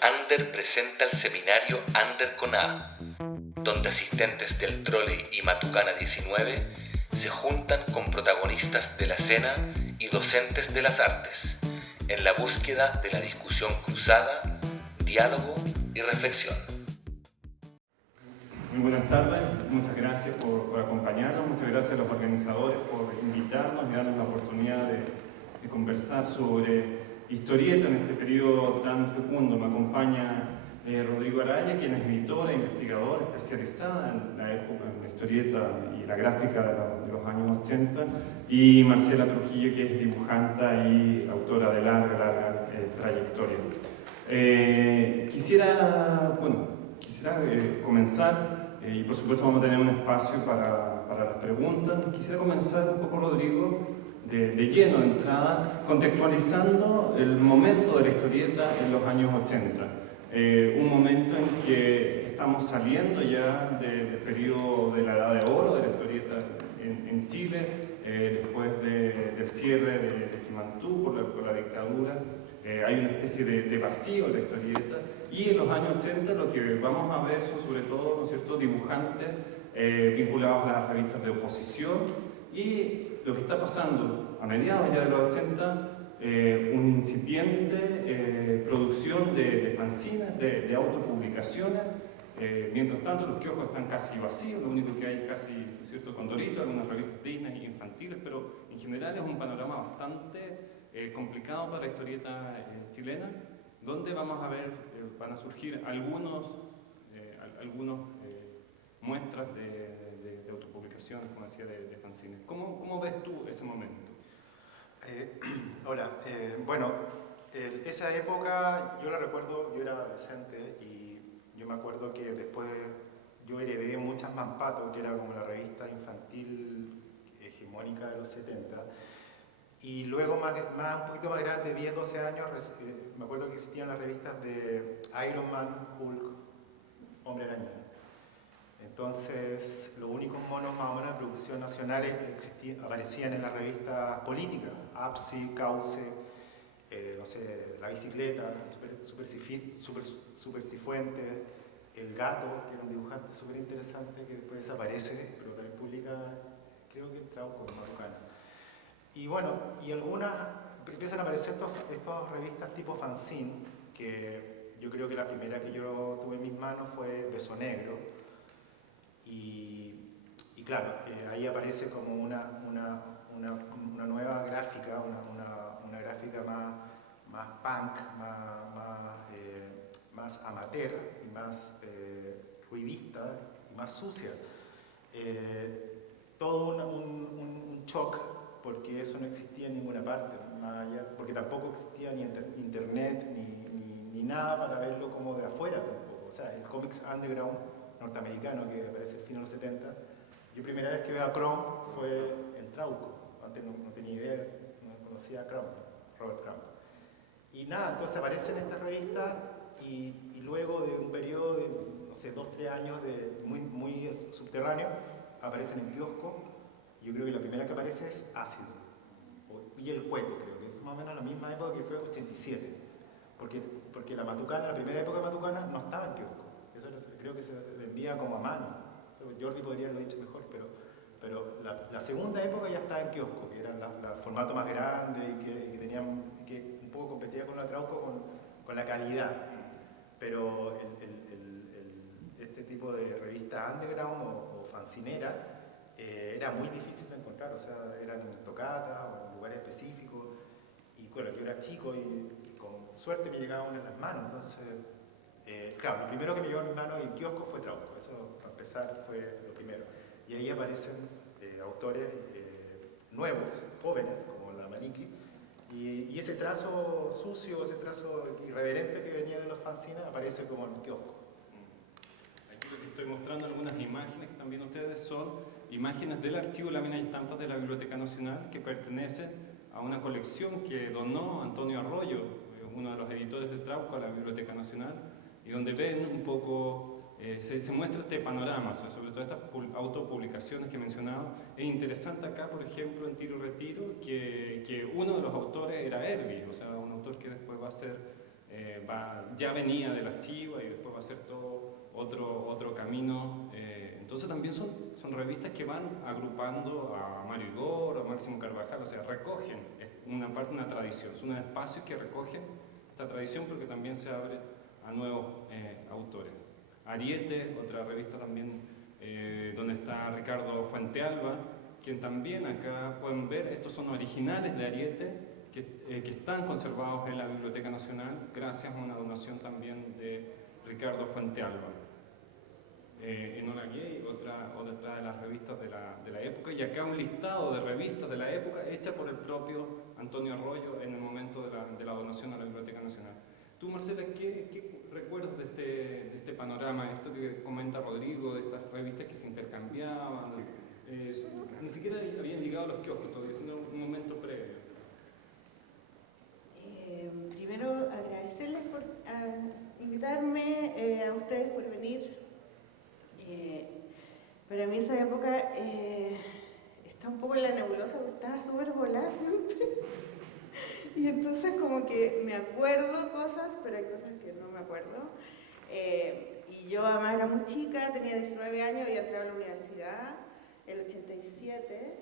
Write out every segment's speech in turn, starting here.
Ander presenta el seminario Ander con A, donde asistentes del Trole y Matucana 19 se juntan con protagonistas de la escena y docentes de las artes, en la búsqueda de la discusión cruzada, diálogo y reflexión. Muy buenas tardes, muchas gracias por acompañarnos, muchas gracias a los organizadores por invitarnos y darnos la oportunidad de conversar sobre historieta en este periodo tan fecundo. Me acompaña Rodrigo Araya, quien es editor e investigador especializada en la época en la historieta y la gráfica de los años 80, y Marcela Trujillo, que es dibujanta y autora de larga trayectoria. Quisiera comenzar, y por supuesto vamos a tener un espacio para las preguntas. Quisiera comenzar un poco, Rodrigo, de lleno, de entrada, contextualizando el momento de la historieta en los años 80. Un momento en que estamos saliendo ya del periodo de la Edad de Oro de la historieta en Chile, después del cierre de Quimantú por la dictadura. Hay una especie de vacío en la historieta, y en los años 80 lo que vamos a ver son sobre todo, ¿no es cierto?, dibujantes vinculados a las revistas de oposición, y lo que está pasando a mediados ya de los 80, una incipiente producción de fanzines, de autopublicaciones. Mientras tanto los kioscos están casi vacíos, lo único que hay es casi, ¿no es cierto?, Condorito, algunas revistas Disney infantiles, pero en general es un panorama bastante complicado para la historieta chilena, donde vamos a ver, van a surgir algunos muestras de autopublicaciones, como decía, de fanzines. ¿Cómo ves tú ese momento? Hola, bueno, esa época yo la recuerdo, yo era adolescente y yo me acuerdo que después yo heredé muchas Mampato, que era como la revista infantil hegemónica de los 70, y luego un poquito más grande, 10, 12 años, me acuerdo que existían las revistas de Iron Man, Hulk, Hombre Araña. Entonces, los únicos monos más o menos de producción nacional aparecían en las revistas políticas, APSI, Cauce, no sé, La Bicicleta, Super Cifuentes, El Gato, que era un dibujante súper interesante que después desaparece, pero también publica, creo que en Trauco, en Matucana. Y bueno, y algunas empiezan a aparecer estas revistas tipo fanzine, que yo creo que la primera que yo tuve en mis manos fue Beso Negro. Y claro, ahí aparece como una nueva gráfica, una gráfica más punk, más amateur y más ruidista y más sucia. Todo un shock, porque eso no existía en ninguna parte, más allá, porque tampoco existía ni internet ni nada para verlo como de afuera tampoco. O sea, el cómics underground norteamericano que aparece al fin de los 70, yo primera vez que veo a Crumb fue en Trauco. Antes no tenía idea, no conocía a Crumb, Robert Crumb. Y nada, entonces aparecen estas revistas y luego de un periodo de, no sé, 2-3 años de muy subterráneo, aparecen en kiosco. Yo creo que la primera que aparece es Ácido, y El Cueto, creo que es más o menos la misma época que fue 87. Porque la Matucana, la primera época de Matucana, no estaba en kiosco. Eso creo que se vendía como a mano. Jordi podría haberlo dicho mejor, pero la segunda época ya estaba en kiosco, que era el formato más grande y que un poco competía con la Trauco con la calidad. Pero este tipo de revista underground o fancinera era muy difícil de encontrar, o sea, eran en tocatas o en lugares específicos. Y bueno, yo era chico y con suerte me llegaban en las manos, entonces... claro, lo primero que me llegó en mi mano en kiosco fue Trauco, eso para empezar fue lo primero. Y ahí aparecen autores nuevos, jóvenes, como la Maliki, y ese trazo sucio, ese trazo irreverente que venía de los fanzines aparece como en el kiosco. Aquí lo que estoy mostrando, algunas imágenes que también ustedes son imágenes del archivo Láminas y Estampas de la Biblioteca Nacional, que pertenecen a una colección que donó Antonio Arroyo, uno de los editores de Trauco, a la Biblioteca Nacional, y donde ven un poco se muestra este panorama, sobre todo estas autopublicaciones que he mencionado. Es interesante acá, por ejemplo, en Tiro y Retiro, que uno de los autores era Herbie, o sea, un autor que después va a ser, ya venía de las Chivas y después va a ser todo otro camino. Entonces también son revistas que van agrupando a Mario Igor, a Máximo Carvajal, o sea, recogen una tradición, son unos espacios que recogen esta tradición porque también se abre a nuevos autores. Ariete, otra revista también donde está Ricardo Fuentealba, quien también acá pueden ver, estos son originales de Ariete, que están conservados en la Biblioteca Nacional gracias a una donación también de Ricardo Fuentealba. Enola Gay, otra de las revistas de la época, y acá un listado de revistas de la época hecha por el propio Antonio Arroyo en el momento de la donación a la Biblioteca Nacional. Tú, Marcela, ¿qué recuerdas de este panorama, esto que comenta Rodrigo, de estas revistas que se intercambiaban? Ni siquiera habían llegado a los kioscos todavía, sino un momento previo. Primero, agradecerles por invitarme, a ustedes por venir. Para mí esa época está un poco en la nebulosa, porque estaba súper volada siempre. Y entonces como que me acuerdo cosas, pero hay cosas que no me acuerdo. Y yo además era muy chica, tenía 19 años, había entrado a la universidad en el 87,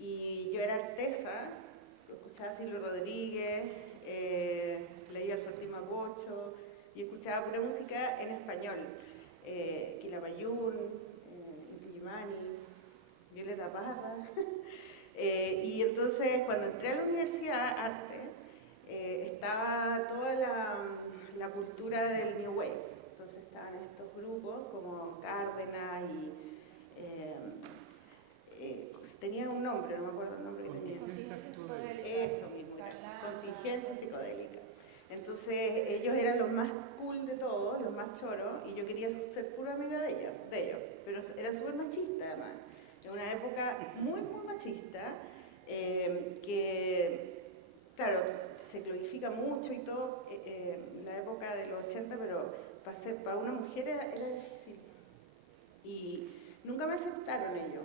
y yo era artesa, escuchaba a Silvio Rodríguez, leía al Fortín Mapocho, y escuchaba pura música en español. Quilapayún, Inti Illimani, Violeta Parra. Y entonces cuando entré a la universidad, arte, estaba toda la cultura del New Wave. Entonces estaban estos grupos como Cárdenas y tenían un nombre, no me acuerdo el nombre que tenían. Eso mismo, Contingencia Psicodélica. Entonces ellos eran los más cool de todos, los más choros, y yo quería ser pura amiga de ellos, pero eran súper machistas además. En una época muy, muy machista, que, claro, se glorifica mucho y todo, la época de los 80, pero para una mujer era difícil. Y nunca me aceptaron ellos.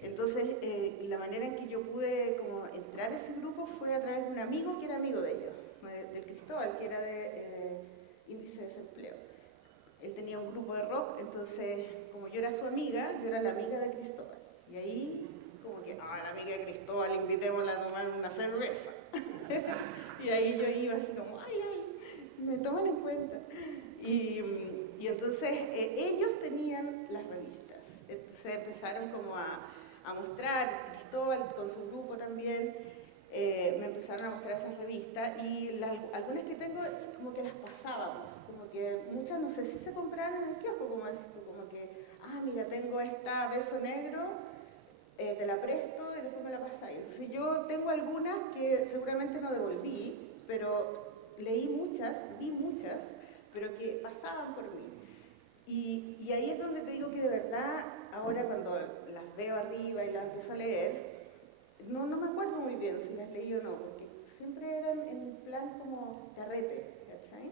Entonces, la manera en que yo pude como entrar a ese grupo fue a través de un amigo que era amigo de ellos, del Cristóbal, que era de Índice de Desempleo. Él tenía un grupo de rock, entonces, como yo era su amiga, yo era la amiga de Cristóbal. Y ahí, como que, la amiga de Cristóbal, invitémosla a tomar una cerveza. Y ahí yo iba así como, ay, me toman en cuenta. Y entonces, ellos tenían las revistas. Entonces empezaron como a mostrar, Cristóbal con su grupo también, me empezaron a mostrar esas revistas, y algunas que tengo como que las pasábamos, como que muchas no sé si se compraron en el kiosco, como decís tú, como que, mira, tengo esta Beso Negro, te la presto y después me la pasáis. Entonces yo tengo algunas que seguramente no devolví, pero leí muchas, vi muchas, pero que pasaban por mí. Y ahí es donde te digo que de verdad, ahora cuando las veo arriba y las empiezo a leer, no me acuerdo muy bien si las leí o no, porque siempre eran en plan como carrete, ¿cachai?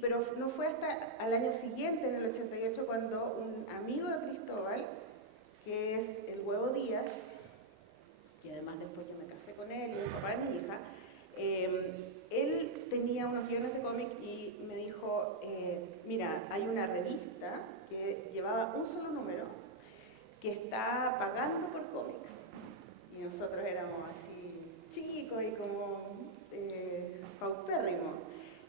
Pero no fue hasta al año siguiente, en el 88, cuando un amigo de Cristóbal, que es el Huevo Díaz, que además después yo me casé con él y el papá de mi hija, él tenía unos guiones de cómic y me dijo, mira, hay una revista que llevaba un solo número que está pagando por cómics. Y nosotros éramos así chicos y como paupérrimos.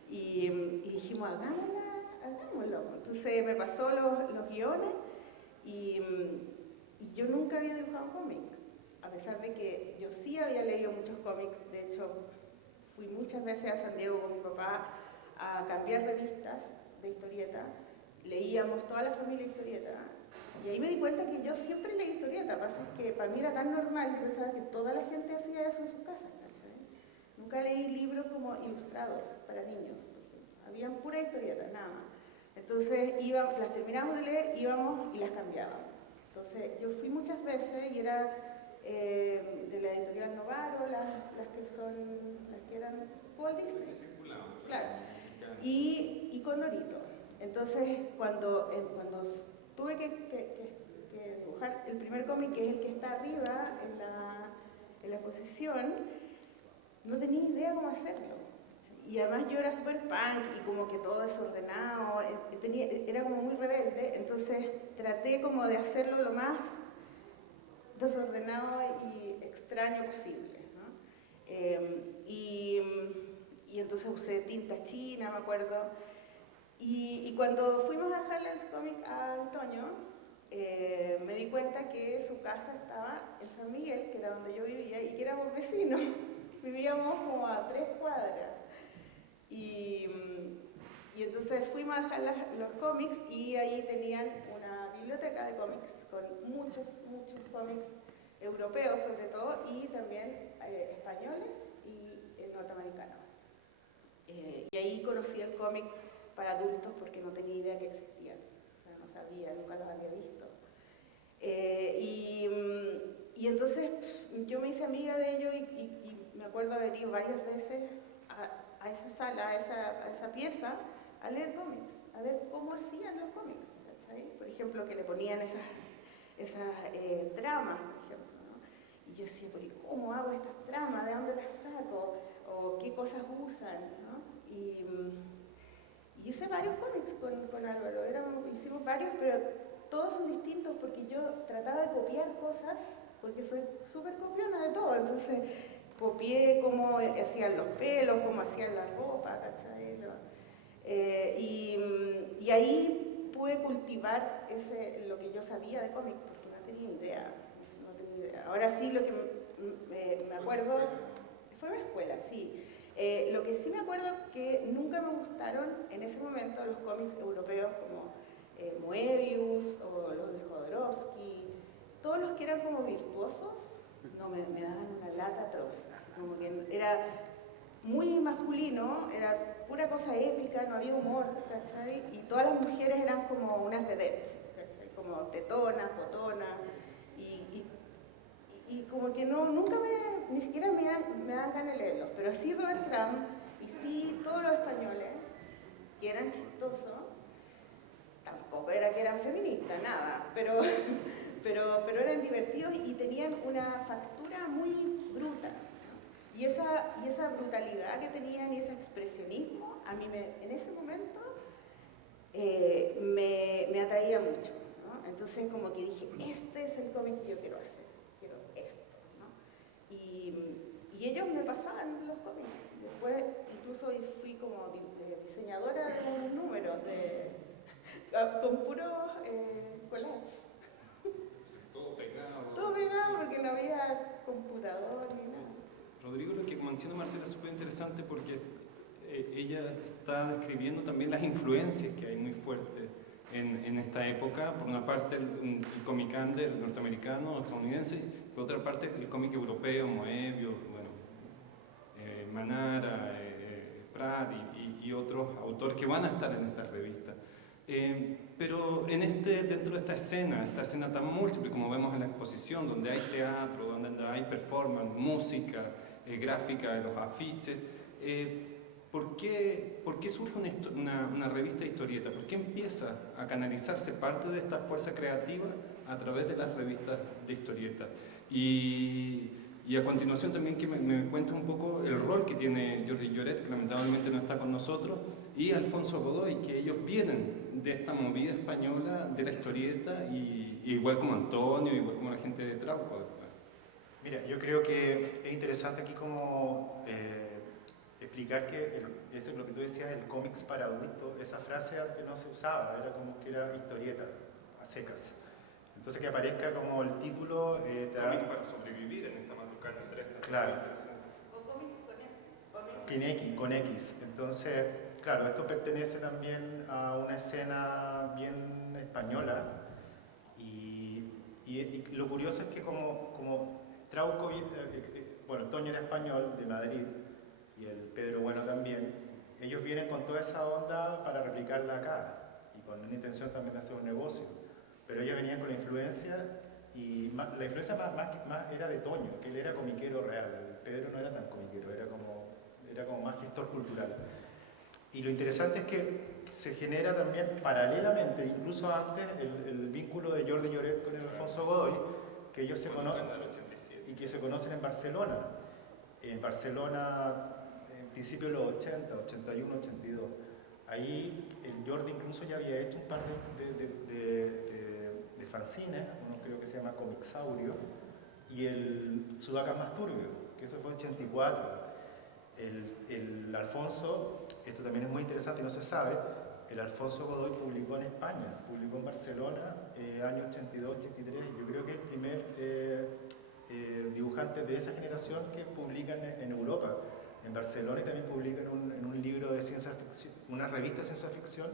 Y dijimos, hagámoslo. Entonces me pasó los guiones y yo nunca había dibujado un cómic, a pesar de que yo sí había leído muchos cómics. De hecho, fui muchas veces a San Diego con mi papá a cambiar revistas de historieta. Leíamos toda la familia historieta. Y ahí me di cuenta que yo siempre leí historieta. Pasa es que para mí era tan normal, yo pensaba que toda la gente hacía eso en sus casas. ¿Cachai? Nunca leí libros como ilustrados para niños. Habían pura historieta, nada más. Entonces las terminábamos de leer, íbamos y las cambiábamos. Entonces yo fui muchas veces y era de la editorial Novaro, las que eran Walt Disney. Claro. Y Condorito. Entonces, cuando tuve que dibujar el primer cómic, que es el que está arriba en la exposición, no tenía idea cómo hacerlo. Y además yo era súper punk y como que todo desordenado, era como muy rebelde, entonces traté como de hacerlo lo más desordenado y extraño posible, ¿no? Y entonces usé tinta china, me acuerdo. Y cuando fuimos a dejarle el cómic a Antonio, me di cuenta que su casa estaba en San Miguel, que era donde yo vivía, y que éramos vecinos. Vivíamos como a 3 cuadras. Y entonces fuimos a dejar los cómics y ahí tenían una biblioteca de cómics con muchos cómics europeos sobre todo y también españoles y norteamericanos. Y ahí conocí el cómic para adultos porque no tenía idea que existían, o sea, no sabía, nunca los había visto. Y entonces yo me hice amiga de ellos y me acuerdo haber ido varias veces a esa sala, a esa pieza, a leer cómics, a ver cómo hacían los cómics, ¿cachai? Por ejemplo, que le ponían esas tramas, por ejemplo, ¿no? Y yo decía, ¿cómo hago estas tramas? ¿De dónde las saco? ¿O qué cosas usan? ¿No? Y hice varios cómics con Álvaro, hicimos varios, pero todos son distintos porque yo trataba de copiar cosas, porque soy súper copiona de todo, entonces copié cómo hacían los pelos, cómo hacían la ropa, ¿cachai? Y ahí pude cultivar lo que yo sabía de cómic, porque no tenía idea. Ahora sí, lo que me acuerdo, fue mi escuela, sí. Lo que sí me acuerdo que nunca me gustaron en ese momento los cómics europeos como Moebius o los de Jodorowsky, todos los que eran como virtuosos, no, me daban una lata atroz, así como que era muy masculino, era pura cosa épica, no había humor, ¿cachai? Y todas las mujeres eran como unas vedettes, ¿cachai? Como tetonas, potonas, y como que nunca ni siquiera me dan ganas de leerlos, pero sí Robert Crumb y sí todos los españoles, que eran chistosos, tampoco era que eran feministas, nada, pero eran divertidos y tenían una factura muy bruta. Y esa brutalidad que tenían y ese expresionismo, a mí en ese momento me atraía mucho, ¿no? Entonces como que dije, este es el cómic que yo quiero hacer, quiero esto, ¿no? Y ellos me pasaban los cómics. Después incluso fui como diseñadora de unos números con puro collage. Todo pegado. Todo pegado porque no había computador ni nada. Rodrigo, lo que menciona Marcela es súper interesante porque ella está describiendo también las influencias que hay muy fuertes en esta época. Por una parte el cómic under norteamericano, estadounidense, por otra parte el cómic europeo, Moebius, bueno, Manara, Pratt y otros autores que van a estar en esta revista. Pero dentro de esta escena tan múltiple como vemos en la exposición, donde hay teatro, donde hay performance, música, gráfica, los afiches, ¿por qué surge una revista de historieta? ¿Por qué empieza a canalizarse parte de esta fuerza creativa a través de las revistas de historieta? Y a continuación también que me cuenta un poco el rol que tiene Jordi Lloret, que lamentablemente no está con nosotros, y Alfonso Godoy, que ellos vienen de esta movida española de la historieta, y igual como Antonio, igual como la gente de Trauco después. Mira, yo creo que es interesante aquí como explicar que eso es lo que tú decías, el cómics para adultos, esa frase antes no se usaba, era como que era historieta, a secas. Entonces que aparezca como el título... Cómic para sobrevivir en esta Matucana 3. Claro. O cómics con S. Con X. Entonces, claro, esto pertenece también a una escena bien española y lo curioso es que como Trauco, bueno, Toño era español de Madrid y el Pedro Bueno también, ellos vienen con toda esa onda para replicarla acá y con una intención también de hacer un negocio. Pero ellos venían con la influencia y la influencia más era de Toño, que él era comiquero real. El Pedro no era tan comiquero, era como más gestor cultural. Y lo interesante es que se genera también paralelamente, incluso antes, el vínculo de Jordi Lloret con el Alfonso Godoy, que ellos se conocen y que se conocen en Barcelona. En Barcelona, en principio de los 80, 81, 82. Ahí el Jordi incluso ya había hecho un par de fanzines, uno creo que se llama Comixaurio, y el Sudaca Más Turbio, que eso fue en 84. El Alfonso, esto también es muy interesante y no se sabe, el Alfonso Godoy publicó en España, publicó en Barcelona, año 82, 83, yo creo que el primer dibujante de esa generación que publican en Europa, en Barcelona, y también publican en un libro de ciencia ficción, una revista de ciencia ficción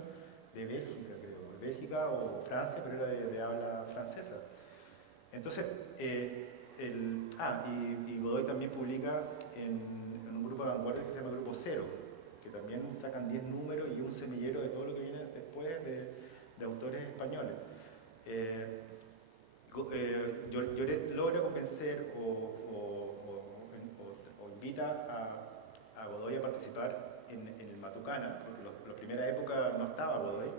de Bélgica, creo, de Bélgica o Francia, pero era de habla francesa. Entonces, y Godoy también publica en un grupo de vanguardia que se llama Grupo Cero, que también sacan 10 números y un semillero de todo lo que viene después de autores españoles. Lloret logra convencer o invita a Godoy a participar en el Matucana, porque la primera época no estaba Godoy,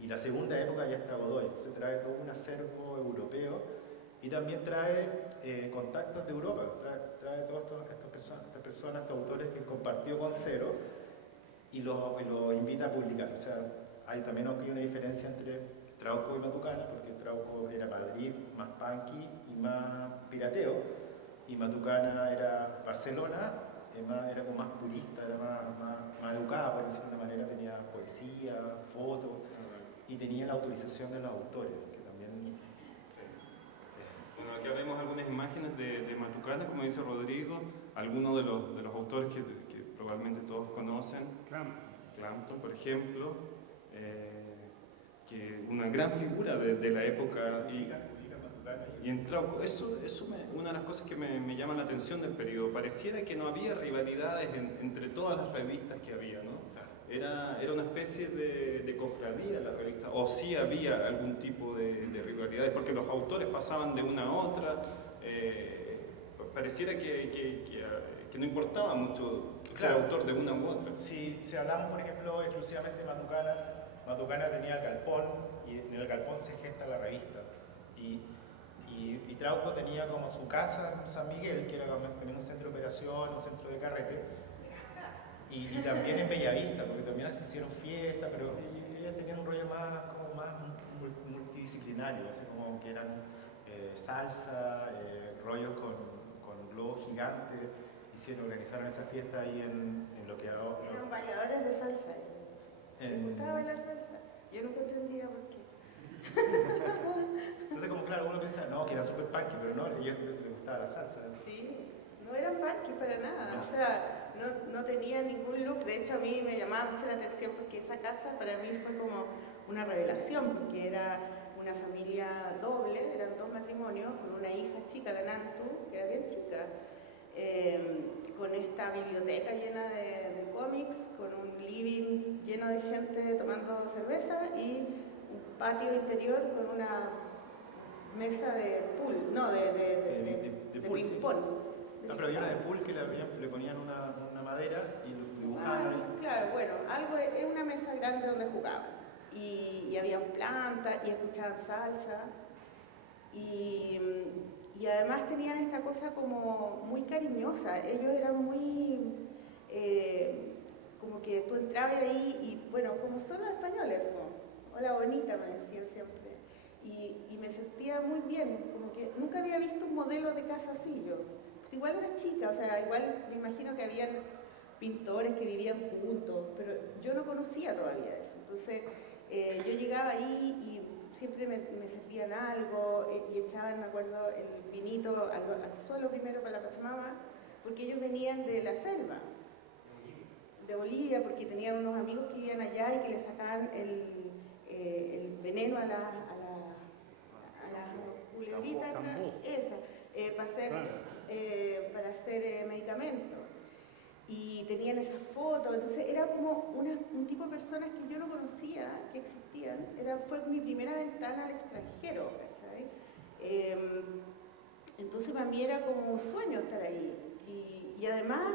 y la segunda época ya está Godoy. Entonces trae todo un acervo europeo y también trae contactos de Europa, trae todas estas personas, estos autores que compartió con Cero y los invita a publicar. O sea, hay también aquí una diferencia entre Trauco y Matucana, porque Trauco era Madrid, más punky y más pirateo, y Matucana era Barcelona, era como más purista, era más educada, por decirlo de una manera, tenía poesía, fotos, y tenía la autorización de los autores, que también... Bueno, acá vemos algunas imágenes de Matucana, como dice Rodrigo, algunos de los autores que probablemente todos conocen, Clampton, por ejemplo, que una gran figura de la época, y en Trauco, una de las cosas que me llama la atención del periodo, pareciera que no había rivalidades entre todas las revistas que había, ¿no? Era una especie de cofradía la revista, o sí había algún tipo de rivalidades, porque los autores pasaban de una a otra, pareciera que no importaba mucho ser autor de una u otra. Si hablamos, por ejemplo, exclusivamente de Matucana, Matucana tenía el galpón, y en el galpón se gesta la revista. Y Trauco tenía como su casa en San Miguel, que era también un centro de operación, un centro de carrete, y también en Bellavista, porque también se hicieron fiestas, pero ellos tenían un rollo más multidisciplinario, así como que eran salsa, rollos con globos gigantes, organizaron esa fiesta ahí en lo que ahora... Eran bailadores de salsa. ¿Les gustaba bailar salsa? Yo nunca entendía por qué. Entonces, como claro, uno piensa, no, que era súper punky, pero no, a ellos les gustaba la salsa. Sí, no eran punky para nada, o sea, no tenían ningún look. De hecho, a mí me llamaba mucho la atención porque esa casa para mí fue como una revelación, porque era una familia doble, eran 2 matrimonios, con una hija chica, la Nantu, que era bien chica, con esta biblioteca llena de cómics, con un living lleno de gente tomando cerveza y un patio interior con una mesa de pool, no, de ping-pong. No, pero había una de pool que le ponían una madera y lo dibujaban. Claro, bueno, es una mesa grande donde jugaban. Y había plantas y escuchaban salsa. Y además tenían esta cosa como muy cariñosa. Ellos eran muy... como que tú entrabas ahí y, bueno, como son los españoles, como, hola bonita, me decían siempre. Y me sentía muy bien, como que nunca había visto un modelo de casa así yo. Igual era chica, o sea, igual me imagino que habían pintores que vivían juntos, pero yo no conocía todavía eso. Entonces, yo llegaba ahí y siempre me servían algo y echaban, me acuerdo, el vinito al suelo primero para la Pachamama, porque ellos venían de la selva, de Bolivia, porque tenían unos amigos que vivían allá y que le sacaban el veneno a las culebritas esas, para hacer medicamentos. Y tenían esas fotos, entonces era como un tipo de personas que yo no conocía, que existían. Fue mi primera ventana al extranjero, ¿cachai? Entonces para mí era como un sueño estar ahí. Y además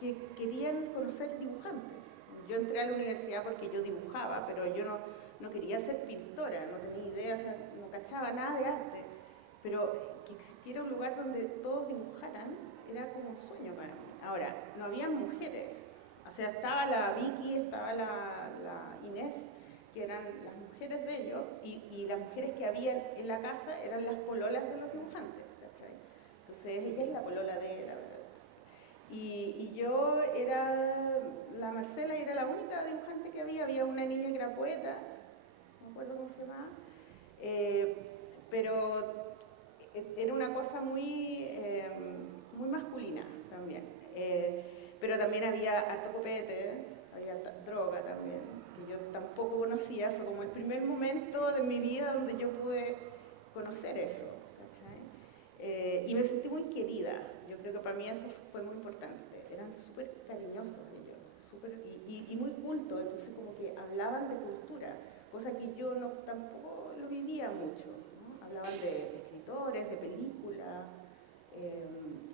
que querían conocer dibujantes. Yo entré a la universidad porque yo dibujaba, pero yo no quería ser pintora, no tenía idea, o sea, no cachaba nada de arte. Pero que existiera un lugar donde todos dibujaran era como un sueño para mí. Ahora, no había mujeres, o sea, estaba la Vicky, estaba la Inés, que eran las mujeres de ellos, y las mujeres que había en la casa eran las pololas de los dibujantes, ¿cachai? Entonces ella es la polola de la verdad. Y yo era, la Marcela era la única dibujante que había una niña que era poeta, no me acuerdo cómo se llamaba, pero era una cosa muy masculina también. Pero también había harto copete, había harta droga también, que yo tampoco conocía. Fue como el primer momento de mi vida donde yo pude conocer eso, ¿cachai? Y me sentí muy querida. Yo creo que para mí eso fue muy importante. Eran súper cariñosos ellos, y muy cultos, entonces como que hablaban de cultura, cosa que yo tampoco lo vivía mucho, ¿no? Hablaban de escritores, de películas,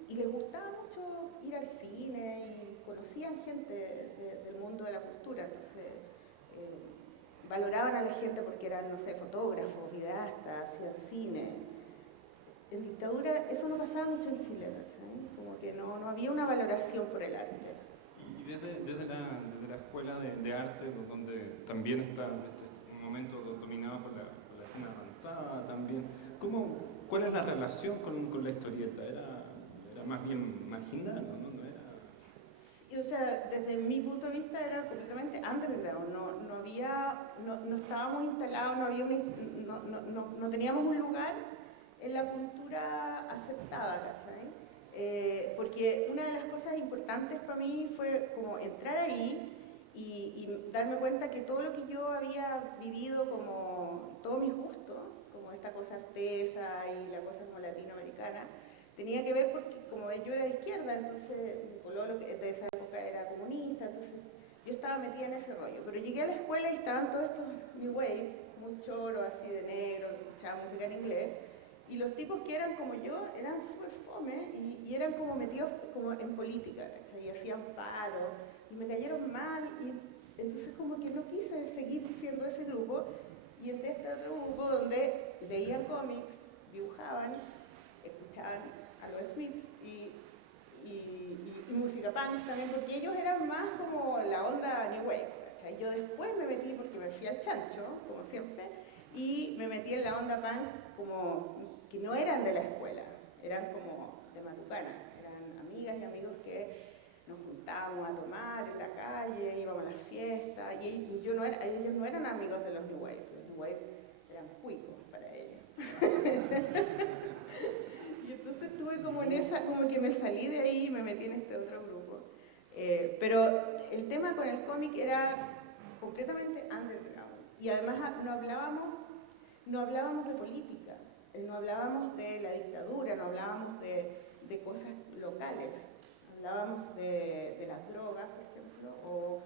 y les gustaba mucho ir al cine y conocían gente del mundo de la cultura, entonces valoraban a la gente porque eran, no sé, fotógrafos, videastas, hacían cine. En dictadura eso no pasaba mucho en Chile, ¿cachai? Como que no había una valoración por el arte. Y desde la escuela de arte, donde también está un momento dominado por la escena avanzada también, ¿cuál es la relación con la historieta? ¿Era más bien marginal, no? ¿No era? Sí, o sea, desde mi punto de vista era completamente underground, no estábamos instalados, no teníamos un lugar en la cultura aceptada, ¿cachai? Porque una de las cosas importantes para mí fue como entrar ahí y darme cuenta que todo lo que yo había vivido, como todos mis gustos, como esta cosa artesa y la cosa como latinoamericana, tenía que ver porque como yo era de izquierda, entonces mi pololo de esa época era comunista, entonces yo estaba metida en ese rollo. Pero llegué a la escuela y estaban todos estos new wave, muy choros así de negro, escuchaba música en inglés, y los tipos que eran como yo eran súper fome y eran como metidos como en política, ¿cachai? Y hacían paro, y me cayeron mal, y entonces como que no quise seguir siendo ese grupo, y entré a este otro grupo donde leían cómics, dibujaban, escuchaban a los Smiths y música punk también, porque ellos eran más como la onda New Wave, ¿cachai? Yo después me metí, porque me fui al chancho, como siempre, y me metí en la onda punk como que no eran de la escuela, eran como de Matucana, eran amigas y amigos que nos juntábamos a tomar en la calle, íbamos a las fiestas, y ellos no eran amigos de los New Wave, los New Wave eran cuicos para ellos. Y entonces estuve como en esa, como que me salí de ahí y me metí en este otro grupo. Pero el tema con el cómic era completamente underground. Y además no hablábamos de política, no hablábamos de la dictadura, no hablábamos de cosas locales. Hablábamos de las drogas, por ejemplo, o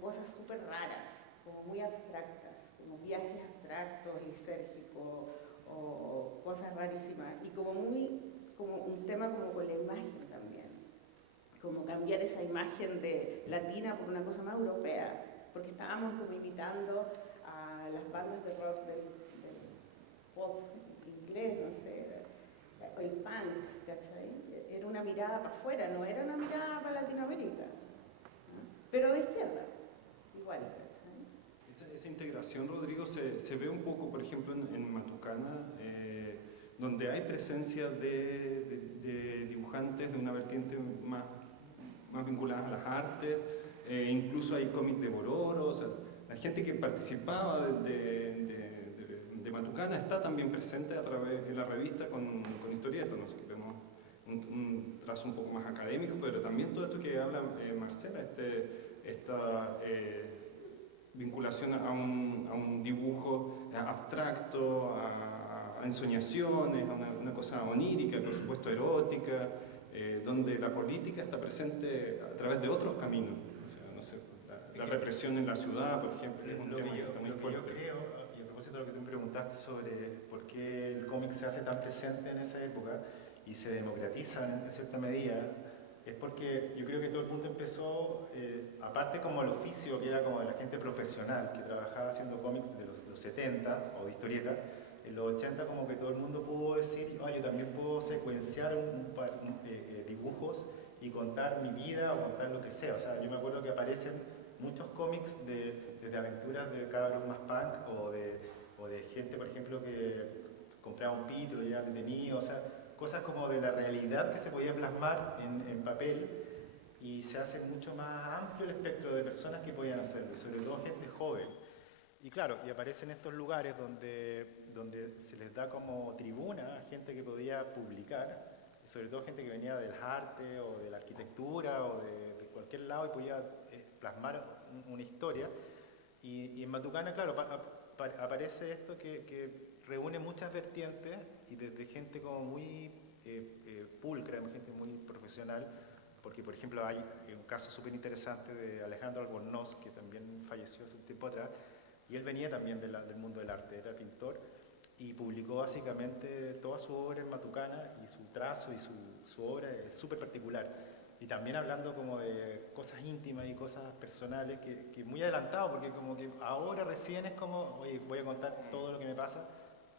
cosas súper raras, como muy abstractas, como viajes abstractos, lisérgicos, o cosas rarísimas, y como un tema como con la imagen también, como cambiar esa imagen de latina por una cosa más europea, porque estábamos como imitando a las bandas de rock del pop inglés, no sé, el punk, ¿cachai? Era una mirada para afuera, no era una mirada para Latinoamérica, ¿no? Pero de izquierda, igual. Esa integración, Rodrigo, se ve un poco, por ejemplo, en Matucana, donde hay presencia de dibujantes de una vertiente más vinculada a las artes, incluso hay cómics de Bororo, o sea, la gente que participaba de Matucana está también presente a través de la revista con historietas, ¿no? Que vemos un trazo un poco más académico, pero también todo esto que habla Marcela, esta vinculación a un dibujo abstracto, a ensoñaciones, a una cosa onírica, por supuesto erótica, donde la política está presente a través de otros caminos. O sea, no sé, la represión en la ciudad, por ejemplo, es un tema que está muy fuerte. Yo creo, y a propósito de lo que tú me preguntaste sobre por qué el cómic se hace tan presente en esa época y se democratiza en cierta medida, es porque yo creo que todo el mundo empezó, aparte como el oficio que era como de la gente profesional, que trabajaba haciendo cómics de los 70 o de historieta, en los 80 como que todo el mundo pudo decir, no, yo también puedo secuenciar dibujos y contar mi vida o contar lo que sea. O sea, yo me acuerdo que aparecen muchos cómics de aventuras de cabros más punk o de gente, por ejemplo, que compraba un pito, lo llevaban detenido, o sea, cosas como de la realidad que se podía plasmar en papel y se hace mucho más amplio el espectro de personas que podían hacerlo, y sobre todo gente joven. Y claro, y aparecen estos lugares donde se les da como tribuna a gente que podía publicar, y sobre todo gente que venía del arte o de la arquitectura o de cualquier lado y podía plasmar una historia. Y en Matucana, claro, aparece esto que reúne muchas vertientes y desde gente como muy pulcra, gente muy profesional, porque por ejemplo hay un caso súper interesante de Alejandro Albornoz, que también falleció hace un tiempo atrás, y él venía también del mundo del arte, era pintor, y publicó básicamente toda su obra en Matucana, y su trazo y su obra es súper particular. Y también hablando como de cosas íntimas y cosas personales, que muy adelantado, porque como que ahora recién es como, oye, voy a contar todo lo que me pasa,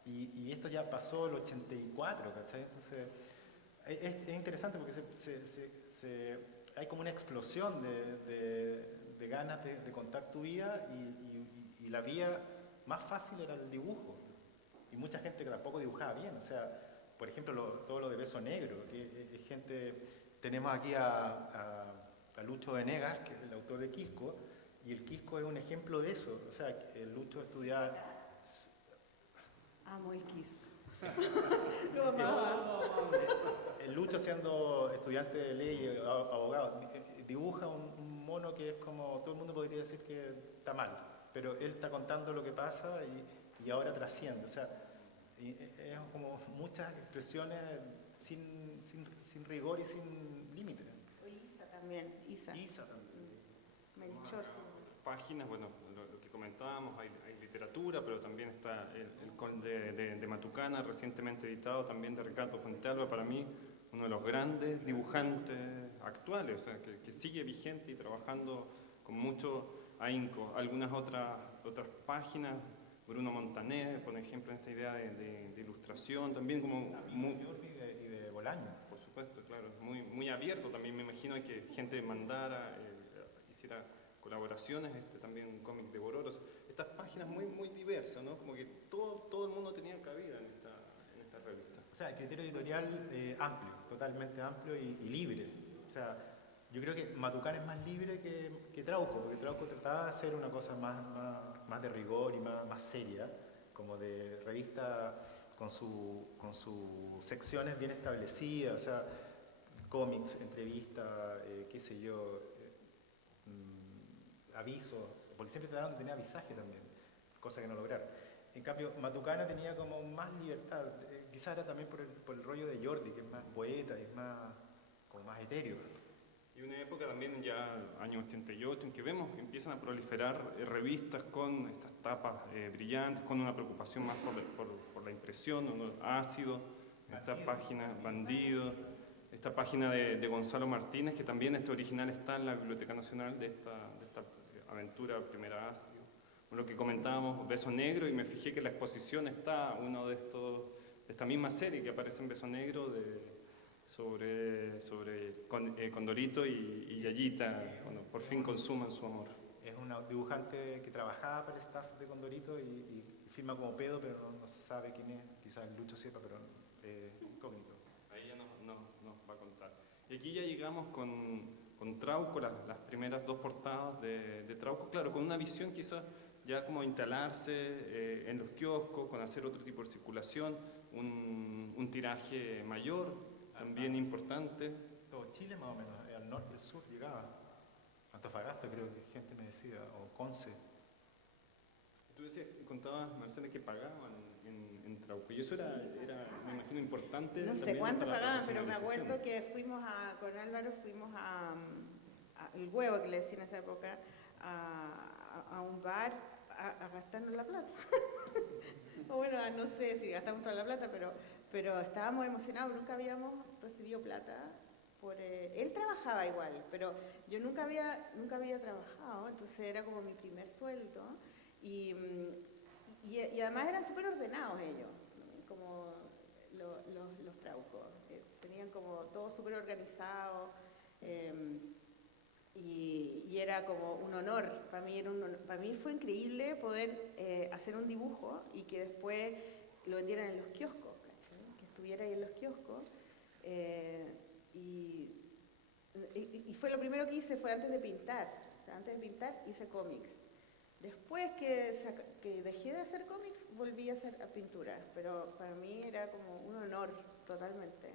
y esto ya pasó el 84, ¿cachai? Entonces, es interesante porque hay como una explosión de ganas de contar tu vida y la vía más fácil era el dibujo. Y mucha gente que tampoco dibujaba bien, o sea, por ejemplo, todo lo de Beso Negro, que es gente... Tenemos aquí a Lucho Venegas, que es el autor de Quisco, y el Quisco es un ejemplo de eso. O sea, el Lucho estudiaba... Amo el Quisco. Lo amaba. El Lucho, siendo estudiante de ley, abogado, dibuja un mono que es como, todo el mundo podría decir que está mal, pero él está contando lo que pasa y ahora trasciende. O sea, es como muchas expresiones sin rigor y sin límite. O Isa también, Isa. También. Melchor. Páginas, bueno, lo que comentábamos, hay literatura, pero también está el Conde de Matucana, recientemente editado, también de Ricardo Fuentealba, para mí uno de los grandes dibujantes actuales, o sea, que sigue vigente y trabajando con mucho ahínco. Algunas otras páginas, Bruno Montaner, por ejemplo, en esta idea de ilustración, también como... Y de Bolaño. Por supuesto, claro, muy abierto también, me imagino que gente mandara, hiciera colaboraciones, también un cómic de Bororos, estas páginas muy diversas, ¿no? Como que todo el mundo tenía cabida en esta revista. O sea, el criterio editorial amplio, totalmente amplio y libre. O sea, yo creo que Matucán es más libre que Trauco, porque Trauco trataba de hacer una cosa más de rigor y más seria, como de revista con sus secciones bien establecidas, o sea, cómics, entrevistas, qué sé yo, avisos, porque siempre trataron de tener avisaje también, cosa que no lograron. En cambio, Matucana tenía como más libertad, quizás era también por el rollo de Jordi, que es más poeta y es como más etéreo. Y una época también, ya año 88, en que vemos que empiezan a proliferar revistas con estas tapas brillantes, con una preocupación más por la impresión, ácido, esta página Bandido, esta página de Gonzalo Martínez, que también original está en la Biblioteca Nacional de esta aventura Primera Ácido. Lo que comentábamos, Beso Negro, y me fijé que en la exposición está uno de esta misma serie que aparece en Beso Negro sobre Condorito y Yayita, bueno, por fin consuman su amor. Es una dibujante que trabajaba para el staff de Condorito y firma como pedo, pero no se sabe quién es, quizás Lucho sepa, pero incógnito. Ahí ya nos va a contar. Y aquí ya llegamos con Trauco, las primeras dos portadas de Trauco, claro, con una visión quizás ya como instalarse en los kioscos, con hacer otro tipo de circulación, un tiraje mayor, también importante. Todo Chile más o menos, al norte y al sur llegaba. Antofagasta creo que gente me decía, o Conce. Tú decías, contabas, Marcela, que pagaban en Trauco, y eso era, me imagino, importante. No sé cuánto pagaban, pero me acuerdo que con Álvaro fuimos a El Huevo, que le decía en esa época, a un bar a gastarnos la plata. O bueno, no sé si gastamos toda la plata, pero estábamos emocionados, nunca habíamos recibido plata él trabajaba igual, pero yo nunca había trabajado, entonces era como mi primer sueldo y además eran súper ordenados ellos, como los traucos, tenían como todo súper organizado y era como un honor, para mí fue increíble poder hacer un dibujo y que después lo vendieran en los kioscos, ¿cachai? Que estuviera ahí en los kioscos. Y fue lo primero que hice, fue antes de pintar. O sea, antes de pintar hice cómics. Después que dejé de hacer cómics, volví a hacer pintura. Pero para mí era como un honor totalmente.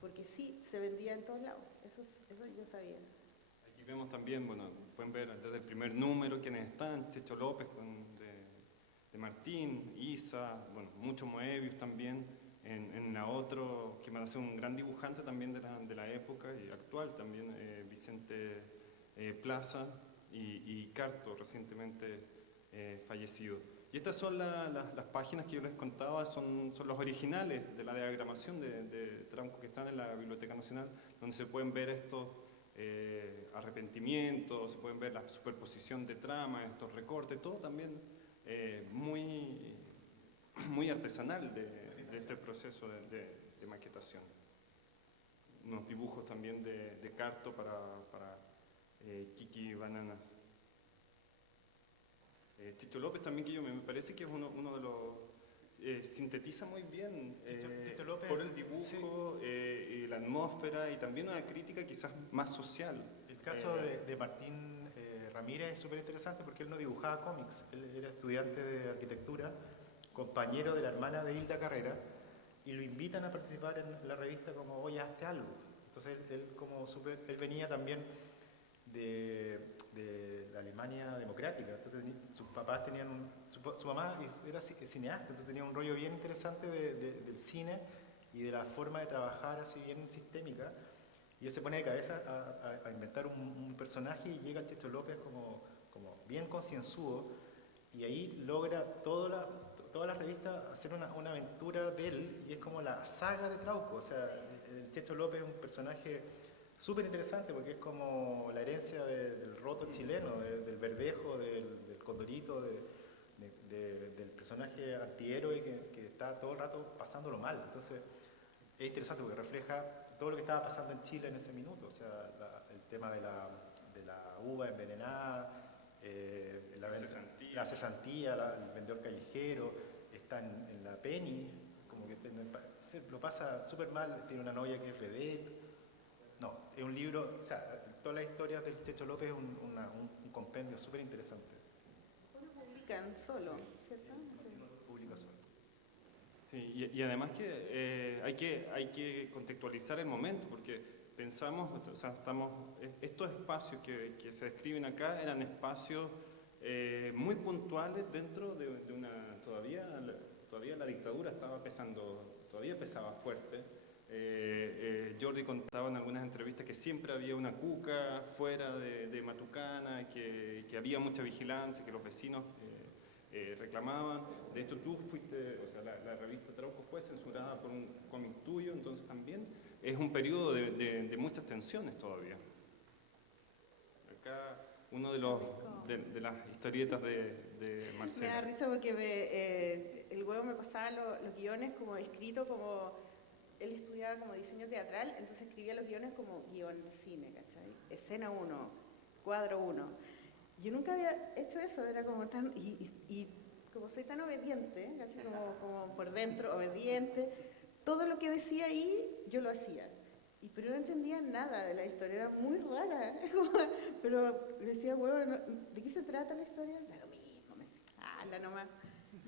Porque sí, se vendía en todos lados. Eso yo sabía. Aquí vemos también, bueno, pueden ver desde el primer número quiénes están, Checho López de Martín, Isa, bueno, mucho Moebius también. En la otro, que me hace un gran dibujante también de la época y actual también, Vicente Plaza y Carto, recientemente fallecido. Y estas son las páginas que yo les contaba, son los originales de la diagramación de Trauco que están en la Biblioteca Nacional, donde se pueden ver estos arrepentimientos, se pueden ver la superposición de tramas, estos recortes, todo también muy artesanal de este proceso de maquetación. Unos dibujos también de Carto para Kiki Bananas. Checho López también, que me parece que es uno de los... sintetiza muy bien Checho López, por el dibujo, y la atmósfera y también una crítica quizás más social. El caso de Martín Ramírez es súper interesante porque él no dibujaba cómics, él era estudiante de arquitectura, compañero de la hermana de Hilda Carrera, y lo invitan a participar en la revista como, oye, hazte algo. Entonces él venía también de la Alemania democrática, entonces sus papás tenían su mamá era cineasta, entonces tenía un rollo bien interesante del cine y de la forma de trabajar así bien sistémica, y él se pone de cabeza a inventar un personaje y llega el Checho López como bien concienzudo, y ahí logra toda la revista hacer una aventura de él, y es como la saga de Trauco. O sea, el Checho López es un personaje súper interesante porque es como la herencia del roto chileno, del verdejo, del condorito, del personaje antihéroe que está todo el rato pasándolo mal. Entonces es interesante porque refleja todo lo que estaba pasando en Chile en ese minuto, o sea, el tema de la uva envenenada, la cesantía, el vendedor callejero, está en la Penny, como que lo pasa súper mal, tiene una novia que es vedette. No, es un libro, o sea, todas las historias del Checho López es un compendio súper interesante. Bueno, publican solo, ¿cierto? Publica solo. Sí, y además que hay que contextualizar el momento, porque pensamos, o sea, estos espacios que se describen acá eran espacios muy puntuales dentro de una... Todavía la dictadura estaba todavía pesaba fuerte. Jordi contaba en algunas entrevistas que siempre había una cuca fuera de Matucana, que había mucha vigilancia, que los vecinos reclamaban. De hecho, tú fuiste, o sea, la revista Trauco fue censurada por un cómic tuyo, entonces también es un periodo de muchas tensiones todavía. Acá uno de las historietas de Marcelo. Me da risa porque el huevo me pasaba los guiones como escritos como... Él estudiaba como diseño teatral, entonces escribía los guiones como guión de cine, ¿cachai? Escena 1, cuadro 1. Yo nunca había hecho eso, era como tan... Y como soy tan obediente, casi como por dentro, obediente, todo lo que decía ahí, yo lo hacía. Pero no entendía nada de la historia, era muy rara. Pero decía, huevo, ¿de qué se trata la historia? Da lo mismo, me decía, habla nomás.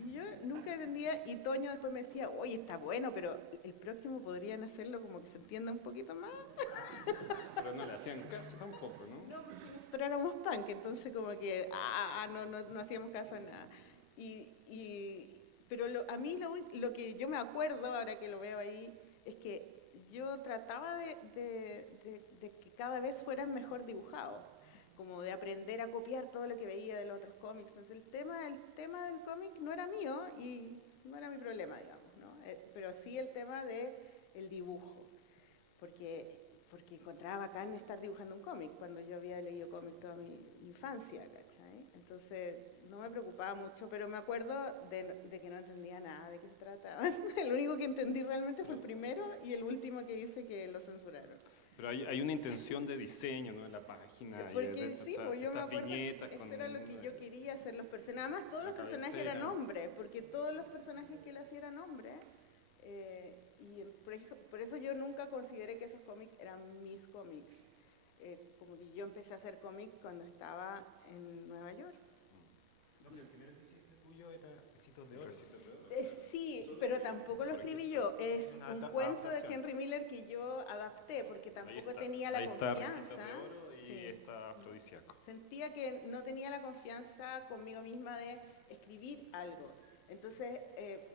Y yo nunca entendía, y Toño después me decía, oye, está bueno, pero el próximo podrían hacerlo como que se entienda un poquito más. Pero no le hacían caso tampoco, ¿no? No, porque nosotros éramos punk, entonces como que, no hacíamos caso a nada. Pero a mí lo que yo me acuerdo, ahora que lo veo ahí, es que yo trataba de que cada vez fueran mejor dibujados, como de aprender a copiar todo lo que veía de los otros cómics. Entonces el tema del cómic no era mío y no era mi problema, digamos, ¿no? Pero sí el tema del dibujo, porque porque encontraba bacán estar dibujando un cómic, cuando yo había leído cómics toda mi infancia, ¿cachai? Entonces no me preocupaba mucho, pero me acuerdo de que no entendía nada de qué se trataba. El único que entendí realmente fue el primero y el último que dice que lo censuraron. Pero hay una intención de diseño, ¿no? En la página. Porque sí, pues yo me acuerdo, viñetas eso con era lo que yo quería hacer los personajes. Además, todos los personajes eran hombres, porque todos los personajes que él hacía eran hombres. Y por eso yo nunca consideré que esos cómics eran mis cómics. Como que yo empecé a hacer cómics cuando estaba en Nueva York. No, que el primer que hiciste tuyo era Recitos de Oro. Sí, pero tampoco lo escribí yo. Es un cuento de adaptación. Henry Miller que yo adapté, porque tampoco Ahí está, tenía la ahí está confianza. Recitos de Oro y Sí. está Afrodisíaco. Sentía que no tenía la confianza conmigo misma de escribir algo. Entonces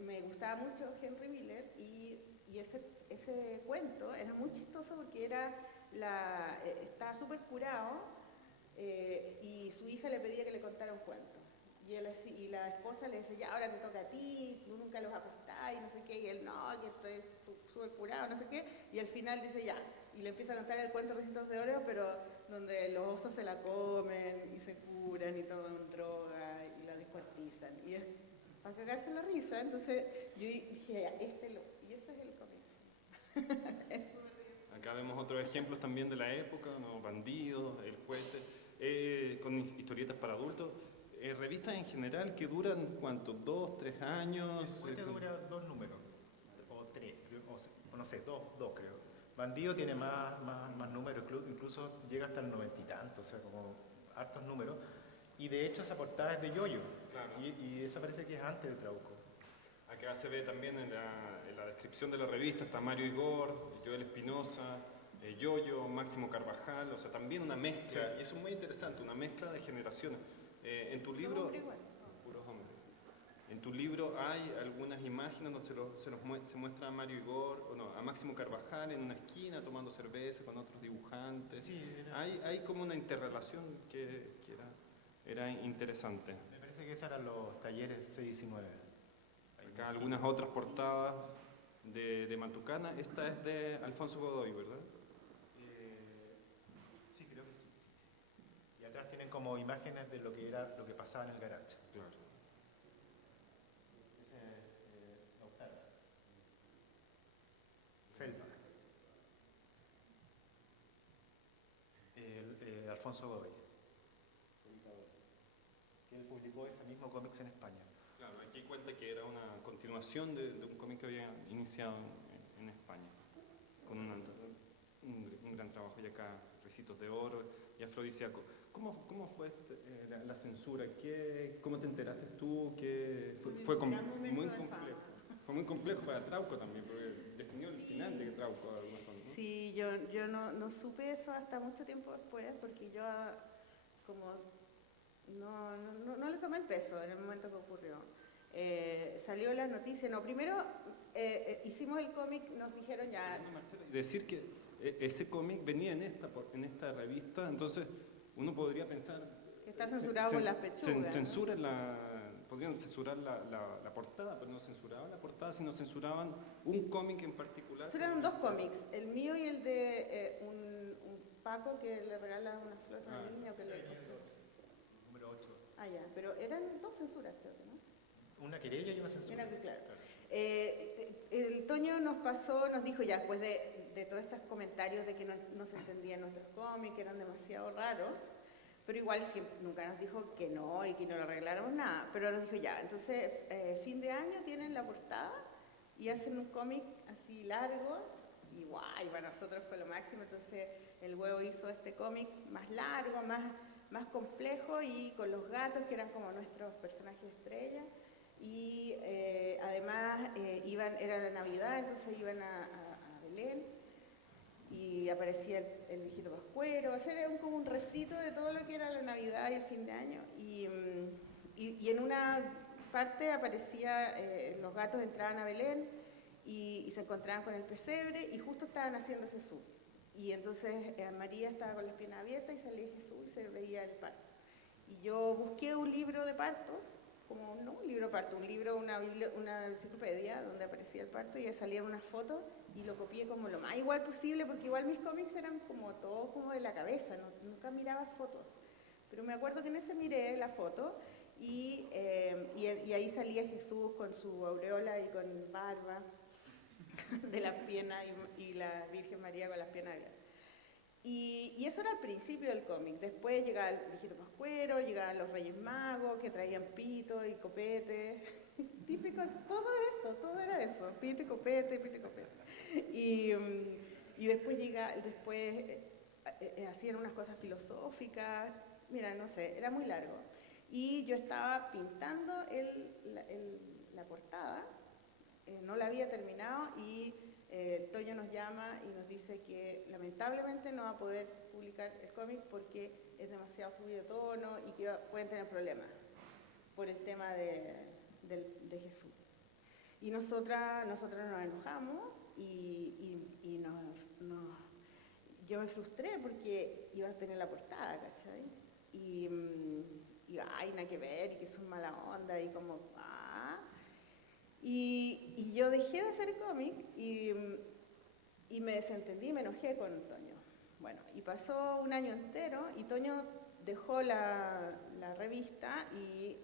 me gustaba mucho Henry Miller y ese cuento era muy chistoso porque estaba súper curado y su hija le pedía que le contara un cuento. Y la esposa le decía, ya, ahora te toca a ti, tú nunca los acostás y no sé qué, y él, no, que estoy súper curado, no sé qué, y al final dice, ya, y le empieza a contar el cuento Recitos de Oro, pero donde los osos se la comen y se curan y toman droga y la descuartizan, y es para cagarse la risa. Entonces yo dije, ya, y ese es el cómic. Es súper divertido. Acá vemos otros ejemplos también de la época, ¿no? Bandidos, El Cohete, con historietas para adultos. Revistas en general que duran, ¿cuánto? ¿2, 3 años? El Cohete dura 2 números, o 3, o no sé, dos creo. Bandido tiene más números, incluso llega hasta el 90 y tanto, o sea, como hartos números. Y de hecho esa portada es de Yoyo, Claro. y eso parece que es antes de Trauco. Acá se ve también en la descripción de la revista, está Mario Igor, Joel Espinosa, Yoyo, Máximo Carvajal, o sea, también una mezcla, Sí. y eso es muy interesante, una mezcla de generaciones. En tu libro, Hombre igual. puros hombres. En tu libro hay algunas imágenes donde se muestra a Mario Igor, o no, a Máximo Carvajal en una esquina tomando cerveza con otros dibujantes. Sí, Hay como una interrelación que era interesante. me parece que esos eran los talleres 619. Acá algunas otras portadas de Matucana. Esta es de Alfonso Godoy, ¿verdad? Sí, creo que sí. Y atrás tienen como imágenes de lo que pasaba en el garage. Claro. Ese es Lautaro. Feldman. Alfonso Godoy. Que él publicó ese mismo cómics en España. Claro, aquí cuenta que era una continuación de un cómic que había iniciado en España, con un gran trabajo, y acá Recitos de Oro y Afrodisíaco. ¿Cómo fue la censura? ¿Cómo te enteraste tú? Fue muy complejo. Fue muy complejo para Trauco también, porque definió el final de Trauco. A lo mejor, ¿no? Sí, yo no supe eso hasta mucho tiempo después, porque yo como no le tomé el peso en el momento que ocurrió. Salió la noticia, primero hicimos el cómic, nos dijeron ya... Marcela, y decir que ese cómic venía en esta revista, entonces uno podría pensar... Que está censurado por las pechugas, ¿no? Podrían censurar la portada, pero no censuraban la portada, sino censuraban un cómic en particular. Censuraron 2 cómics, el mío y el de un Paco que le regala una flor a una niña. Número 8. Ah, ya, pero eran 2 censuras, creo que, ¿no? Una querella y una censura. Claro. El Toño nos dijo ya, después de todos estos comentarios de que no se entendían nuestros cómics, que eran demasiado raros, pero igual nunca nos dijo que no y que no lo arregláramos nada, pero nos dijo ya, entonces fin de año tienen la portada y hacen un cómic así largo y guay, para nosotros fue lo máximo. Entonces el Huevo hizo este cómic más largo, más complejo y con los gatos que eran como nuestros personajes estrella. Y además era la Navidad, entonces iban a Belén y aparecía el viejito pascuero. O sea, era como un refrito de todo lo que era la Navidad y el fin de año. Y en una parte aparecía, los gatos entraban a Belén y se encontraban con el pesebre y justo estaban haciendo Jesús. Y entonces María estaba con las piernas abiertas y salía Jesús y se veía el parto. Y yo busqué un libro de partos como no un libro parto, un libro, una enciclopedia donde aparecía el parto y salían unas fotos y lo copié como lo más igual posible porque igual mis cómics eran como todo como de la cabeza, nunca miraba fotos. Pero me acuerdo que en ese miré la foto y ahí salía Jesús con su aureola y con barba de las piernas y la Virgen María con las piernas abiertas. Y eso era al principio del cómic. Después llegaba el viejito Pascuero, llegaban los Reyes Magos que traían pito y copete. Típico, todo era eso, pito y copete, pito y copete. Y después hacían unas cosas filosóficas. Mira, no sé, era muy largo. Y yo estaba pintando la portada, no la había terminado y Toño nos llama y nos dice que lamentablemente no va a poder publicar el cómic porque es demasiado subido de tono y que pueden tener problemas por el tema de Jesús. Y nosotros nos enojamos y yo me frustré porque iba a tener la portada, ¿cachai? Y ay, nada que ver, y que son mala onda, y como, Y yo dejé de hacer cómic y me desentendí, me enojé con Toño. Bueno, y pasó un año entero y Toño dejó la revista y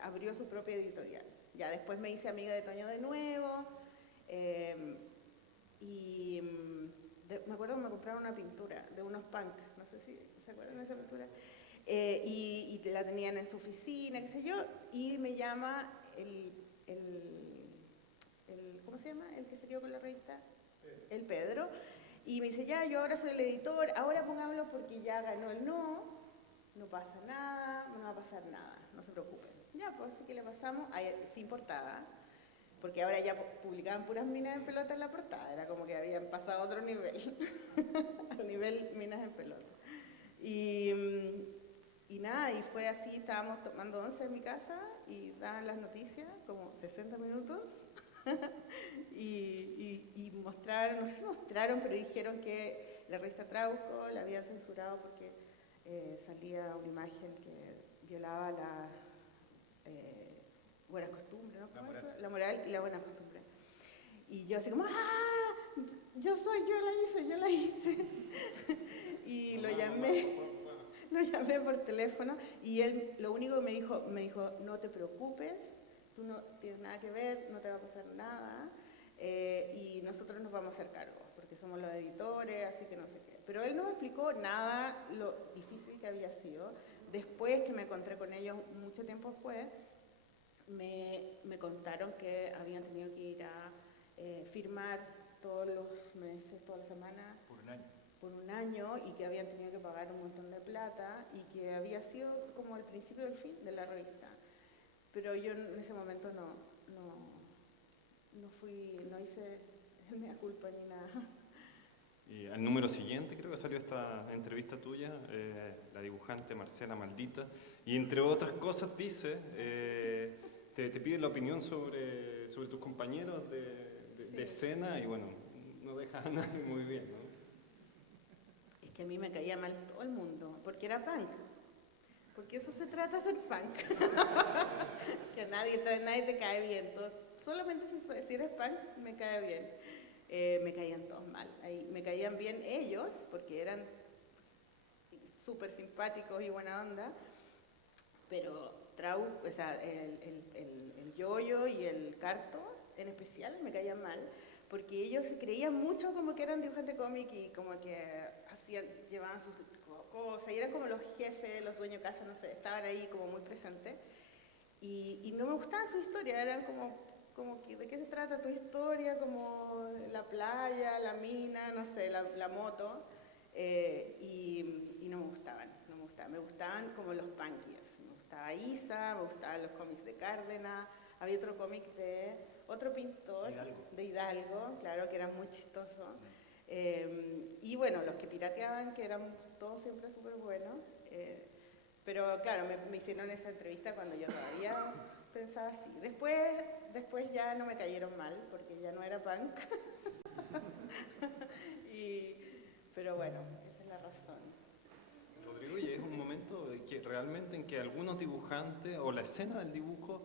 abrió su propia editorial. Ya después me hice amiga de Toño de nuevo me acuerdo que me compraron una pintura de unos punk, no sé si se acuerdan de esa pintura. Y la tenían en su oficina, qué sé yo, y me llama ¿cómo se llama? El que se quedó con la revista, el Pedro, y me dice, ya, yo ahora soy el editor, ahora pongámoslo porque ya ganó el no pasa nada, no va a pasar nada, no se preocupen. Ya, pues así que le pasamos, sin portada, porque ahora ya publicaban puras minas en pelota en la portada, era como que habían pasado a otro nivel, al nivel minas en pelota. Y nada, y fue así, estábamos tomando once en mi casa y daban las noticias, como 60 minutos, y mostraron, no sé si mostraron, pero dijeron que la revista Trauco la habían censurado porque salía una imagen que violaba la buena costumbre, ¿no? La moral y la buena costumbre. Y yo así como, yo la hice. Y lo llamé por teléfono y él lo único que me dijo, no te preocupes, tú no tienes nada que ver, no te va a pasar nada y nosotros nos vamos a hacer cargo, porque somos los editores, así que no sé qué. Pero él no me explicó nada lo difícil que había sido. Después que me encontré con ellos, mucho tiempo después, me contaron que habían tenido que ir a firmar todos los meses, toda la semana. Por un año y que habían tenido que pagar un montón de plata y que había sido como el principio del fin de la revista. Pero yo en ese momento no hice ni culpa ni nada. Y al número siguiente creo que salió esta entrevista tuya, la dibujante Marcela Maldita, y entre otras cosas dice, te pide la opinión sobre tus compañeros de escena y bueno, no deja a nadie muy bien, ¿no? Es que a mí me caía mal todo el mundo, porque era punk. Porque eso se trata de ser punk. Que a nadie te cae bien. Solamente si eres punk, me cae bien. Me caían todos mal. Me caían bien ellos, porque eran súper simpáticos y buena onda. Pero o sea, el Yoyo y el Carto, en especial, me caían mal. Porque ellos se creían mucho como que eran dibujantes de cómic y como que llevaban sus cosas, y eran como los jefes, los dueños de casa, no sé, estaban ahí como muy presentes. Y no me gustaba su historia, eran como que, ¿de qué se trata tu historia? Como la playa, la mina, no sé, la moto. Y no me gustaban, me gustaban como los punkies. Me gustaba Isa, me gustaban los cómics de Cárdenas, había otro cómic de otro pintor, de Hidalgo, claro, que era muy chistoso. Y bueno, los que pirateaban, que eran todos siempre súper buenos. Pero claro, me hicieron esa entrevista cuando yo todavía pensaba así. Después ya no me cayeron mal, porque ya no era punk. Pero bueno, esa es la razón. Rodrigo. oye, es un momento que realmente en que algunos dibujantes o la escena del dibujo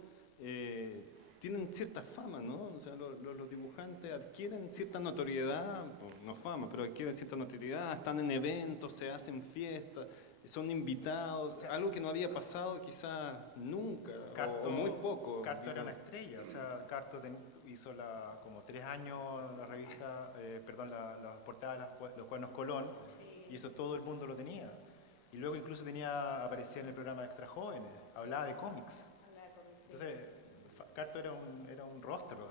tienen cierta fama, ¿no? O sea, los dibujantes adquieren cierta notoriedad, no fama, pero adquieren cierta notoriedad, están en eventos, se hacen fiestas, son invitados, algo que no había pasado quizás nunca, o muy poco. Carto era una estrella, o sea, Carto hizo como 3 años la revista, la portada de los Cuadernos Colón, y eso todo el mundo lo tenía. Y luego incluso aparecía en el programa Extra Jóvenes, hablaba de cómics. Entonces, Carto era un rostro.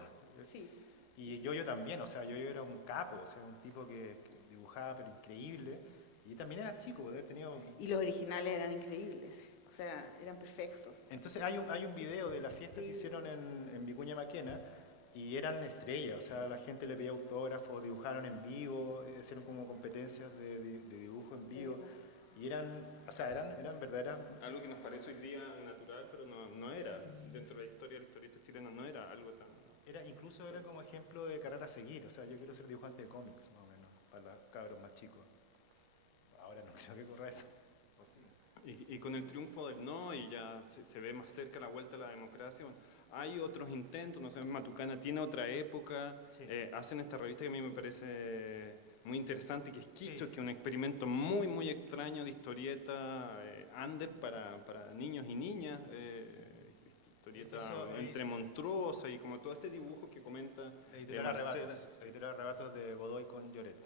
Sí. Y Yoyo también, o sea, Yoyo era un capo, o sea, un tipo que dibujaba pero increíble. Y también era chico, porque había tenido... Y los originales eran increíbles, o sea, eran perfectos. Entonces hay un video de la fiesta que hicieron en Vicuña Maquena y eran estrellas, o sea, la gente le pedía autógrafos, dibujaron en vivo, hicieron como competencias de dibujo en vivo. Y eran verdaderas... Algo que nos parece hoy día natural, pero no era, dentro de la historia de la historieta chilena, no era algo tan... Incluso era como ejemplo de carrera a seguir, o sea, yo quiero ser dibujante de cómics, más o menos, para los cabros más chicos. Ahora no creo que corra eso. Y con el triunfo del no, y ya se ve más cerca la vuelta a la democracia, hay otros intentos, no sé, Matucana tiene otra época, Sí. Hacen esta revista que a mí me parece muy interesante, que es Quicho, que es un experimento muy, muy extraño de historieta under para niños y niñas, historieta entre monstruosa y como todo este dibujo que comenta Editorial Arrebatos de Godoy con Lloret.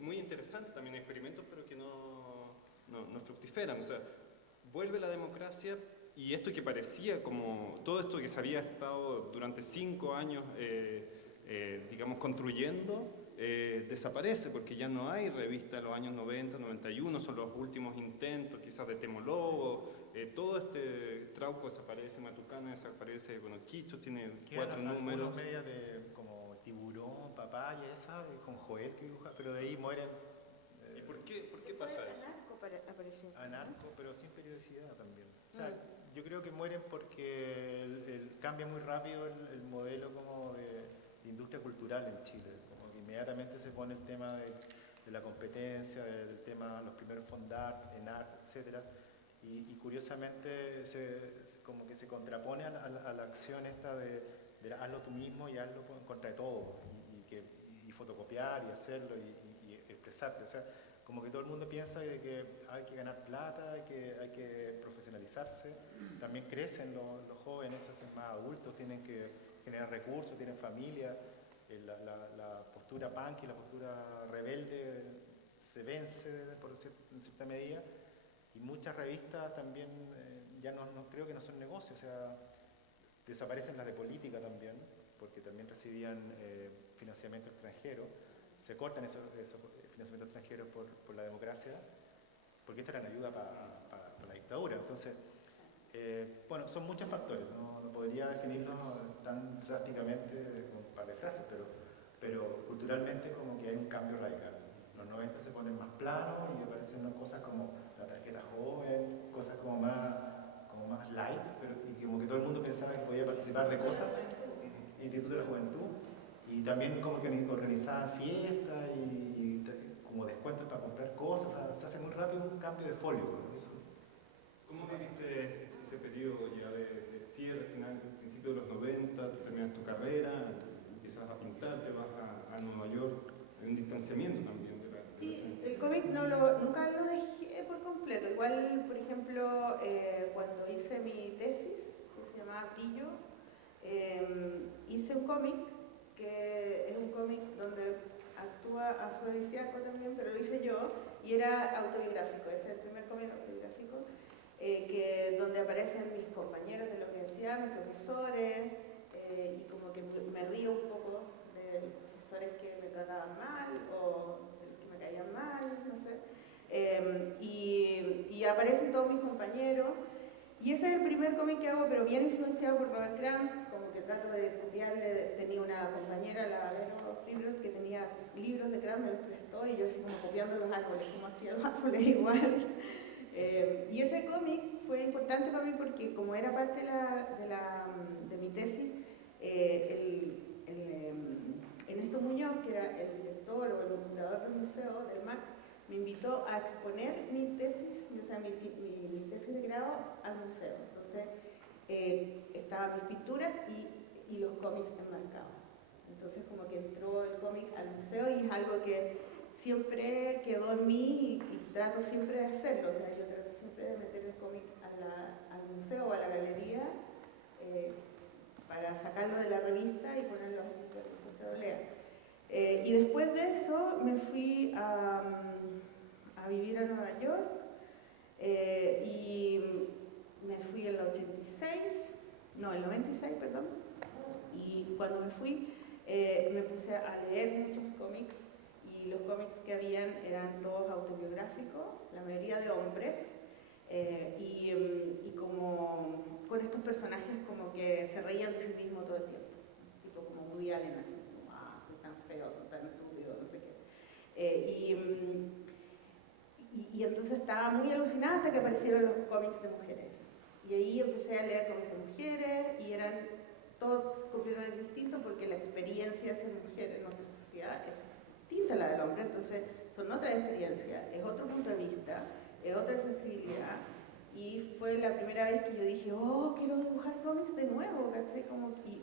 muy interesante también, experimentos pero que no fructiferan, o sea, vuelve la democracia y esto que parecía como todo esto que se había estado durante 5 años digamos construyendo desaparece porque ya no hay revista de los años 90, 91, son los últimos intentos quizás de Temolobo, todo este trauco desaparece, Matucana desaparece, bueno, Quicho tiene 4 números. Medias de como Tiburón, Papaya, esa, con Joel que dibuja, pero de ahí mueren. ¿Y por qué pasa eso? Apareció. Anarco, pero sin periodicidad también. O sea, yo creo que mueren porque cambia muy rápido el modelo como de industria cultural en Chile. Como que inmediatamente se pone el tema de la competencia, del tema, los primeros Fondart, ENART, etc. Y curiosamente como que se contrapone a la acción esta de hazlo tú mismo y hazlo en contra de todo. Y fotocopiar y hacerlo y expresarte. O sea, como que todo el mundo piensa de que hay que ganar plata, hay que profesionalizarse. También crecen los jóvenes, se hacen más adultos, tienen que generar recursos, tienen familia. La postura punk y la postura rebelde se vence en cierta medida. Y muchas revistas también ya no creo que no son negocios, o sea, desaparecen las de política también, porque también recibían financiamiento extranjero. Se cortan esos financiamientos extranjeros por la democracia, porque esto era una ayuda para la dictadura. Entonces, bueno, son muchos factores, no podría definirlos tan drásticamente con un par de frases, pero culturalmente como que hay un cambio radical. Los 90 se ponen más planos y aparecen cosas como la tarjeta joven, cosas como más light, y como que todo el mundo pensaba que podía participar de cosas, Instituto de la Juventud. Y también como que organizaban fiestas y como descuentos para comprar cosas, o sea, se hace muy rápido un cambio de folio. Eso. ¿Cómo viviste ese periodo ya de cierre, final, principio de los 90, tú terminas tu carrera, empiezas a pintar, te vas a Nueva York, hay un distanciamiento también de la... Sí, el cómic nunca lo dejé por completo. Igual, por ejemplo, cuando hice mi tesis, que se llamaba Brillo, hice un cómic, que es un cómic donde actúa afrodisíaco también, pero lo hice yo, y era autobiográfico, es el primer cómic autobiográfico, donde aparecen mis compañeros de la universidad, mis profesores, y como que me río un poco de los profesores que me trataban mal, o de los que me caían mal, no sé. Y aparecen todos mis compañeros, y ese es el primer cómic que hago, pero bien influenciado por Robert Crumb, como que trato de copiarle. Tenía una compañera, la Vero Fribrot, que tenía libros de Crumb, me los prestó, y yo así como copiando los árboles, como hacía los árboles igual. Y ese cómic fue importante para mí porque como era parte de mi tesis, Ernesto Muñoz, que era el director o el curador del museo del MAC, me invitó a exponer mi tesis, o sea, mi tesis de grado al museo. Entonces, estaban mis pinturas y los cómics enmarcados. Entonces, como que entró el cómic al museo y es algo que siempre quedó en mí y trato siempre de hacerlo. O sea, yo trato siempre de meter el cómic al museo o a la galería para sacarlo de la revista y ponerlo así para que el comprador lea. Y después de eso me fui a vivir a Nueva York y me fui en el 96, perdón. Y cuando me fui me puse a leer muchos cómics y los cómics que habían eran todos autobiográficos, la mayoría de hombres, y como con estos personajes como que se reían de sí mismos todo el tiempo, tipo como Woody Allen, así como, soy tan feo, soy tan estúpido, no sé qué. Y entonces estaba muy alucinada hasta que aparecieron los cómics de mujeres. Y ahí empecé a leer cómics de mujeres y eran todo completamente distinto porque la experiencia de ser mujer en nuestra sociedad es distinta a la del hombre, entonces son otra experiencia, es otro punto de vista, es otra sensibilidad. Y fue la primera vez que yo dije, quiero dibujar cómics de nuevo, ¿cachai?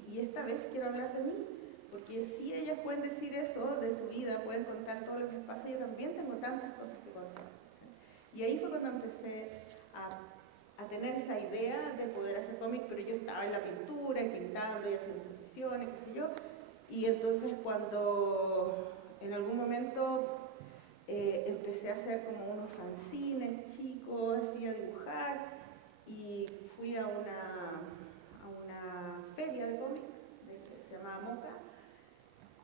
Y esta vez quiero hablar de mí, porque si ellas pueden decir eso de su vida, pueden contar todo lo que les pasa, yo también tengo tantas cosas que contar, ¿cachai? Y ahí fue cuando empecé a tener esa idea de poder hacer cómics, pero yo estaba en la pintura y pintando y haciendo exposiciones, qué sé yo, y entonces cuando en algún momento empecé a hacer como unos fanzines chicos, así a dibujar, y fui a una feria de cómics que se llamaba Moca,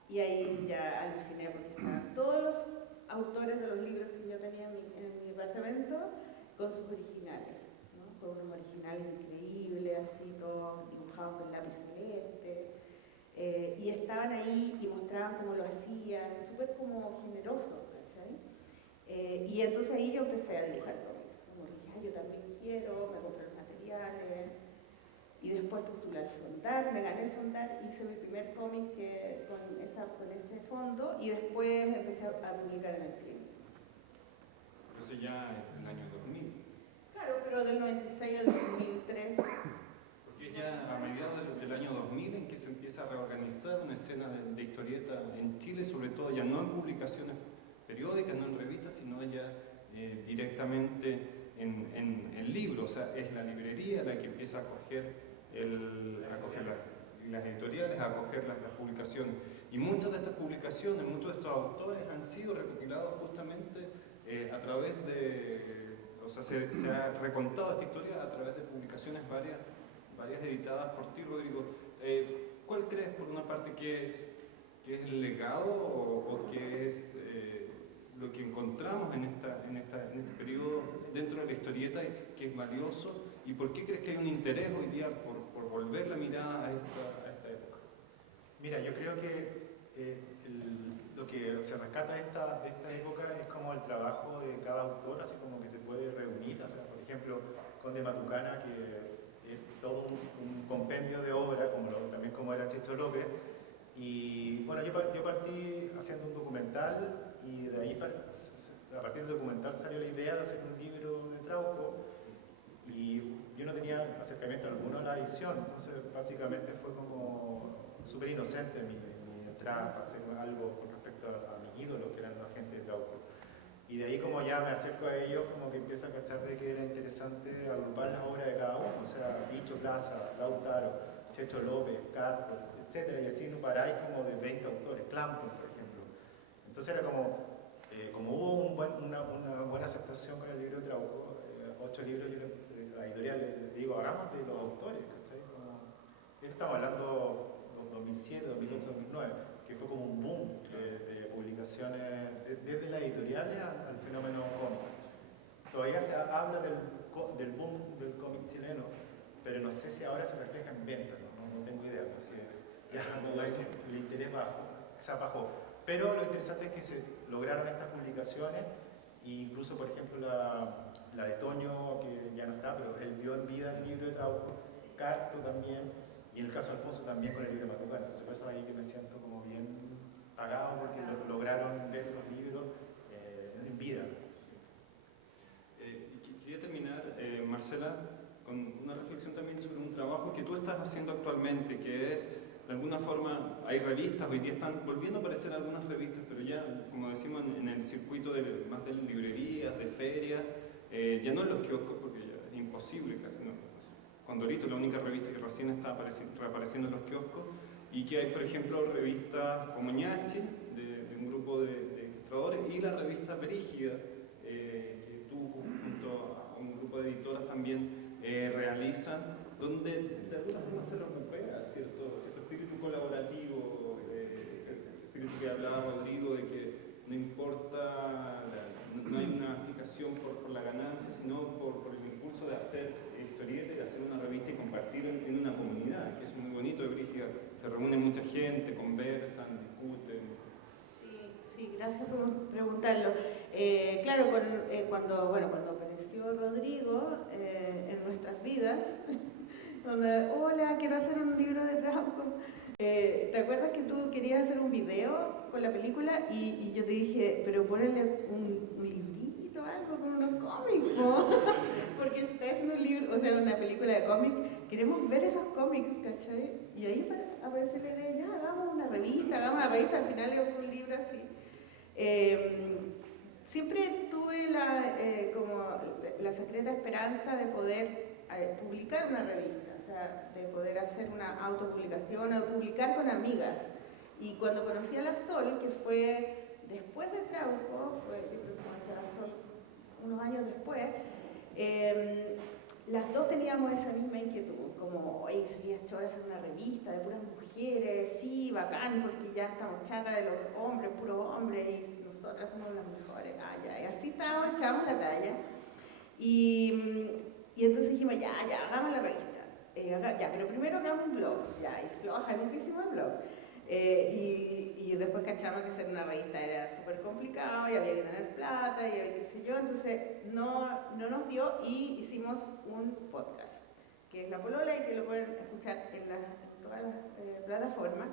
y ahí ya aluciné porque estaban todos los autores de los libros que yo tenía en mi departamento con sus originales, ¿no? Con unos originales increíbles, así todos dibujados con lápiz celeste, y estaban ahí y mostraban cómo lo hacían, súper como generoso, ¿cachai? Y entonces ahí yo empecé a dibujar cómics, como dije, yo también quiero, me compré los materiales, y después postulé al Fondar, me gané el Fondar, hice mi primer cómic con ese fondo, y después empecé a publicar en el CRIM. Eso ya en el año 2000. Claro, pero del 96 al 2003. Porque ya a mediados del año 2000 en que se empieza a reorganizar una escena de historieta en Chile, sobre todo ya no en publicaciones periódicas, no en revistas, sino ya directamente en libros. O sea, es la librería la que empieza a acoger las editoriales, a acoger las publicaciones. Y muchas de estas publicaciones, muchos de estos autores han sido recopilados justamente a través de, o sea, se ha recontado esta historia a través de publicaciones varias editadas por ti, Rodrigo. ¿Cuál crees, por una parte, que es el legado o qué es lo que encontramos en este periodo dentro de la historieta que es valioso? ¿Y por qué crees que hay un interés hoy día por volver la mirada a esta época? Mira, yo creo que lo que se rescata de esta época es como el trabajo de cada autor, así como que se puede reunir. O sea, por ejemplo, Conde Matucana, que es todo un compendio de obra, también como era Checho López. Y bueno, yo partí haciendo un documental y de ahí, a partir del documental, salió la idea de hacer un libro de Trauco. Y yo no tenía acercamiento alguno a la edición, entonces básicamente fue como súper inocente mi entrada para hacer algo con respecto a mis ídolos, que eran los agentes de Trauco. Y de ahí, como ya me acerco a ellos, como que empiezo a cachar de que era interesante agrupar las obras de cada uno, o sea, Bicho Plaza, Lautaro, Checho López, Carto, etc. Y así no paráis como de 20 autores, Clampton, por ejemplo. Entonces era como hubo una buena aceptación con el libro de Trauco, 8 libros, yo la editorial le digo, hagamos de los autores, ¿cachai? Estamos hablando de 2007, 2008, 2009, que fue como un boom de publicaciones desde las editoriales al fenómeno cómics. Todavía se habla del boom del cómic chileno, pero no sé si ahora se refleja en ventas, no tengo idea, ya el interés bajó. Pero lo interesante es que se lograron estas publicaciones, e incluso, por ejemplo, la de Toño, que ya no está, pero él vio en vida el libro de Trauco, Carto también, y en el caso de Alfonso también con el libro de Matucana. Entonces por eso ahí que me siento como bien pagado, porque lograron ver los libros en vida. Marcela, con una reflexión también sobre un trabajo que tú estás haciendo actualmente, que es, de alguna forma, hay revistas, hoy día están volviendo a aparecer algunas revistas, pero ya, como decimos, en el circuito más de librerías, de ferias, ya no en los kioscos, porque ya es imposible casi, ¿no? Condorito es la única revista que recién está reapareciendo en los kioscos, y que hay, por ejemplo, revistas como Ñachi, de un grupo de ilustradores, y la revista Brígida, que tú junto a un grupo de editoras también realizan, donde de alguna forma se recupera cierto espíritu colaborativo, el espíritu que hablaba Rodrigo, de que no importa, no hay una fijación por la ganancia, sino por el impulso de hacer historietas, de hacer una revista y compartir en una comunidad, que es muy bonito de Brígida. Se reúne mucha gente, conversan, discuten. Sí, gracias por preguntarlo. Claro, cuando apareció Rodrigo en nuestras vidas, donde, hola, quiero hacer un libro de Trauco. ¿Te acuerdas que tú querías hacer un video con la película? Y yo te dije, pero ponle un librito, algo con unos cómics, ¿no? Porque si estás haciendo un libro, o sea, una película de cómics, queremos ver esos cómics, ¿cachai? Y ahí aparece la idea, ya, hagamos una revista, al final fue un libro así. Siempre tuve como la secreta esperanza de poder publicar una revista, o sea, de poder hacer una autopublicación o publicar con amigas. Y cuando conocí a la Sol, que fue después de Trauco, yo creo que conocí a la Sol unos años después, las dos teníamos esa misma inquietud, como, oye, sería chora hacer una revista de puras mujeres, sí, bacán, porque ya estamos chatas de los hombres, puros hombres, y nosotras somos las mejores, y así estábamos, echábamos la talla. Y entonces dijimos, ya, hagamos la revista, pero primero hagamos un blog, y floja, nunca hicimos el blog. Y después cachamos que hacer una revista era súper complicado y había que tener plata y qué sé yo, entonces no nos dio y hicimos un podcast, que es La Polola y que lo pueden escuchar en todas las plataformas.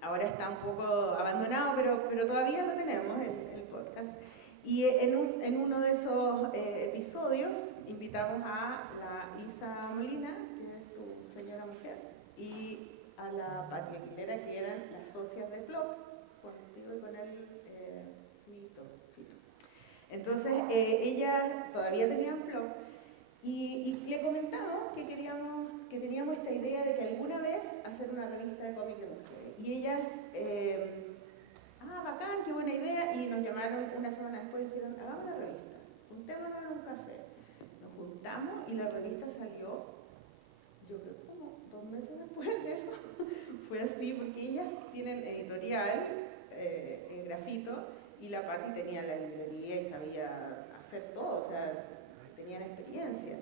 Ahora está un poco abandonado, pero todavía lo tenemos, el podcast. Y en uno de esos episodios invitamos a la Isa Molina, que es tu señora mujer, y a la Pati Aguilera, que eran las socias del blog, contigo y con el Fito. Entonces, ellas todavía tenían blog y le comentamos que teníamos esta idea de que alguna vez hacer una revista de cómics de mujeres. Y ellas, bacán, qué buena idea, y nos llamaron una semana después y dijeron, hagamos la revista, juntémonos en un café. Nos juntamos y la revista salió, yo creo como 2 meses después de eso. Fue así, porque ellas tienen editorial, grafito, y la Pati tenía la librería y sabía hacer todo, o sea, tenían experiencia.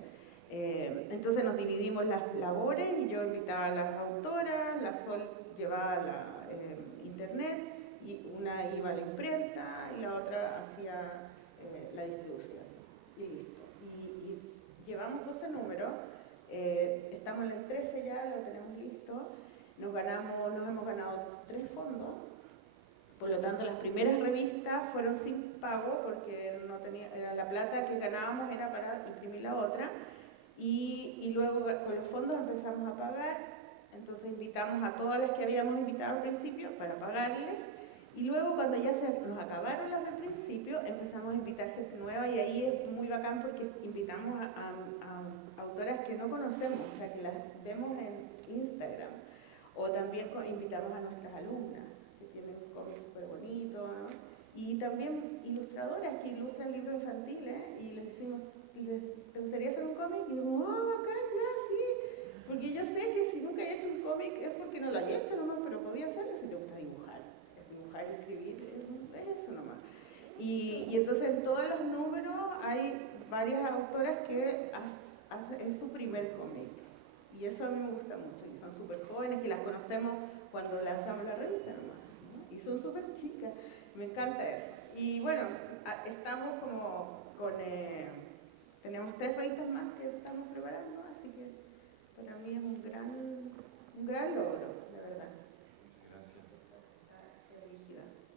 Entonces nos dividimos las labores y yo invitaba a las autoras, la Sol llevaba la internet, y una iba a la imprenta y la otra hacía la distribución. Y listo. Y llevamos 12 números. Estamos en el 13 ya, lo tenemos listo. Nos hemos ganado 3 fondos. Por lo tanto, las primeras revistas fueron sin pago porque era la plata que ganábamos era para imprimir la otra. Y luego con los fondos empezamos a pagar. Entonces invitamos a todas las que habíamos invitado al principio para pagarles. Y luego cuando ya nos acabaron las del principio, empezamos a invitar gente nueva y ahí es muy bacán porque invitamos a autoras que no conocemos, o sea, que las vemos en Instagram. O también invitamos a nuestras alumnas, que tienen un cómic súper bonito, ¿no? Y también ilustradoras que ilustran libros infantiles y les decimos, ¿te gustaría hacer un cómic? Y decimos, bacán, ya, sí. Porque yo sé que si nunca he hecho un cómic es porque no lo he hecho nomás, pero podía hacerlo si te gusta dibujar. Dibujar y escribir es eso nomás. Y entonces en todos los números hay varias autoras que es su primer cómic. Y eso a mí me gusta mucho. Y son súper jóvenes, que las conocemos cuando lanzamos la revista nomás, ¿no? Y son súper chicas. Me encanta eso. Y bueno, estamos como tenemos 3 revistas más que estamos preparando, así que para mí es un gran logro, de verdad.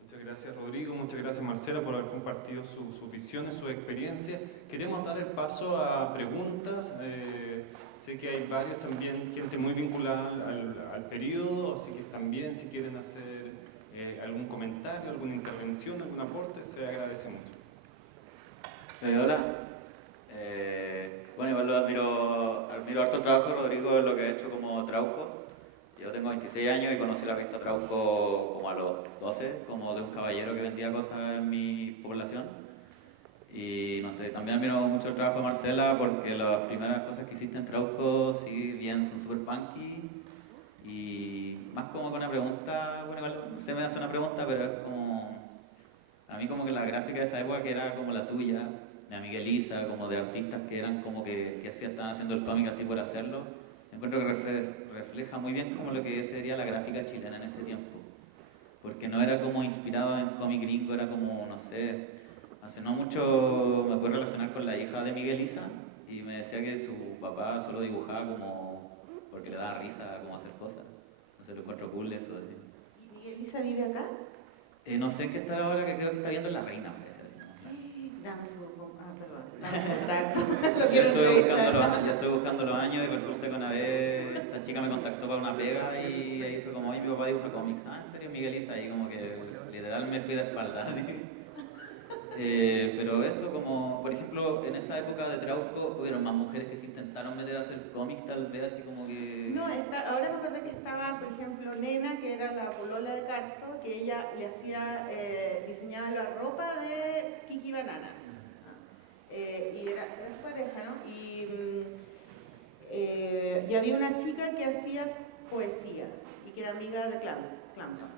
Muchas gracias, Rodrigo. Muchas gracias, Marcela. Marcela por haber compartido sus visiones, sus experiencias. Queremos dar el paso a preguntas. Sé que hay varios también, gente muy vinculada al periodo, así que también si quieren hacer algún comentario, alguna intervención, algún aporte, se agradece mucho. Hola. Bueno, igual admiro harto el trabajo de Rodrigo en lo que ha hecho como Trauco. Yo tengo 26 años y conocí la revista Trauco como a los 12, como de un caballero que vendía cosas en mi población. Y no sé, también admiro mucho el trabajo de Marcela porque las primeras cosas que hiciste en Trauco, sí, bien, son súper punky. Y más como con una pregunta, bueno, igual se me hace una pregunta, pero es como... A mí como que la gráfica de esa época que era como la tuya, de amiga Elisa, como de artistas que eran como que así estaban haciendo el cómic así por hacerlo, encuentro que refleja muy bien como lo que sería la gráfica chilena en ese tiempo. Porque no era como inspirado en cómic gringo, era como, no sé, hace no mucho me puedo relacionar con la hija de Miguel Isa y me decía que su papá solo dibujaba como porque le daba risa como hacer cosas. Entonces lo encuentro cool eso. ¿Y Miguel Isa vive acá? No sé en qué está ahora, que creo que está viendo La Reina, parece así. Dame su... perdón. Dame su contacto. Lo quiero entrevistar. Yo estoy buscando los años y resulta que una vez esta chica me contactó para una pega y ahí fue como, ay, mi papá dibuja cómics. Ah, ¿en serio, Miguel Isa? Y como que literal me fui de espalda. Pero eso, como por ejemplo, en esa época de Trauco hubieron más mujeres que se intentaron meter a hacer cómics, tal vez así como que... No, ahora me acordé que estaba, por ejemplo, Nena, que era la polola de Carto, que ella le hacía, diseñaba la ropa de Kiki Bananas. Y era pareja, ¿no? Y había una chica que hacía poesía y que era amiga de Clampa.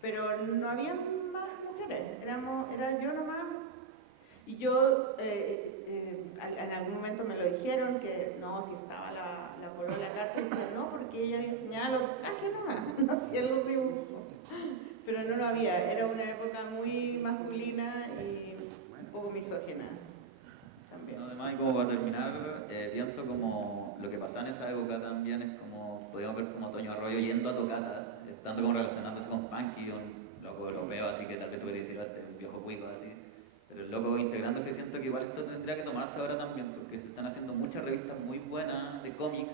Pero no había más mujeres, era yo nomás. Y yo, en algún momento me lo dijeron, que no, si estaba la polola Carta, y decía no, porque ella diseñaba los trajes nomás, no hacía los dibujos. Pero no lo había, era una época muy masculina y un poco misógina también. No, además, y como para terminar, pienso como lo que pasaba en esa época también es como, podíamos ver como Toño Arroyo yendo a tocatas, estando como relacionándose con Punky, un loco europeo, así que tal vez tú querías decir, un viejo cuico, así. Pero el loco integrándose, siento que igual esto tendría que tomarse ahora también, porque se están haciendo muchas revistas muy buenas de cómics,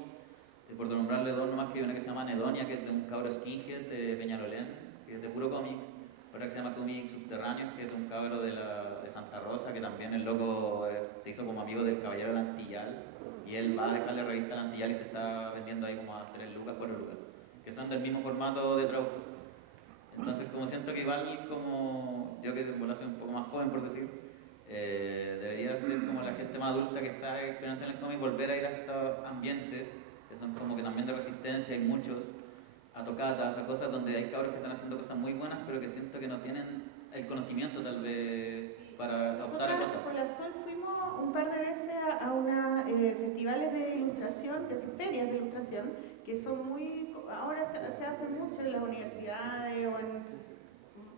por nombrarle dos nomás, que hay una que se llama Nedonia, que es de un cabro skinhead de Peñalolén, que es de puro cómics, otra que se llama Cómics Subterráneos, que es de un cabro de Santa Rosa, que también el loco se hizo como amigo del caballero del Antillal, y él va a dejarle revista al Antillal y se está vendiendo ahí como a 3 lucas, 4 lucas, que son del mismo formato de Trauco. Entonces, como siento que igual, como yo que soy un poco más joven, por decir, debería ser como la gente más adulta que está experimentando en el cómic, volver a ir a estos ambientes, que son como que también de resistencia, hay muchos, a tocatas, a cosas donde hay cabros que están haciendo cosas muy buenas, pero que siento que no tienen el conocimiento tal vez para adoptar Nosotras cosas. con la Sol fuimos un par de veces a unos festivales de ilustración, que son ferias de ilustración, que son muy, ahora se hacen mucho en las universidades o en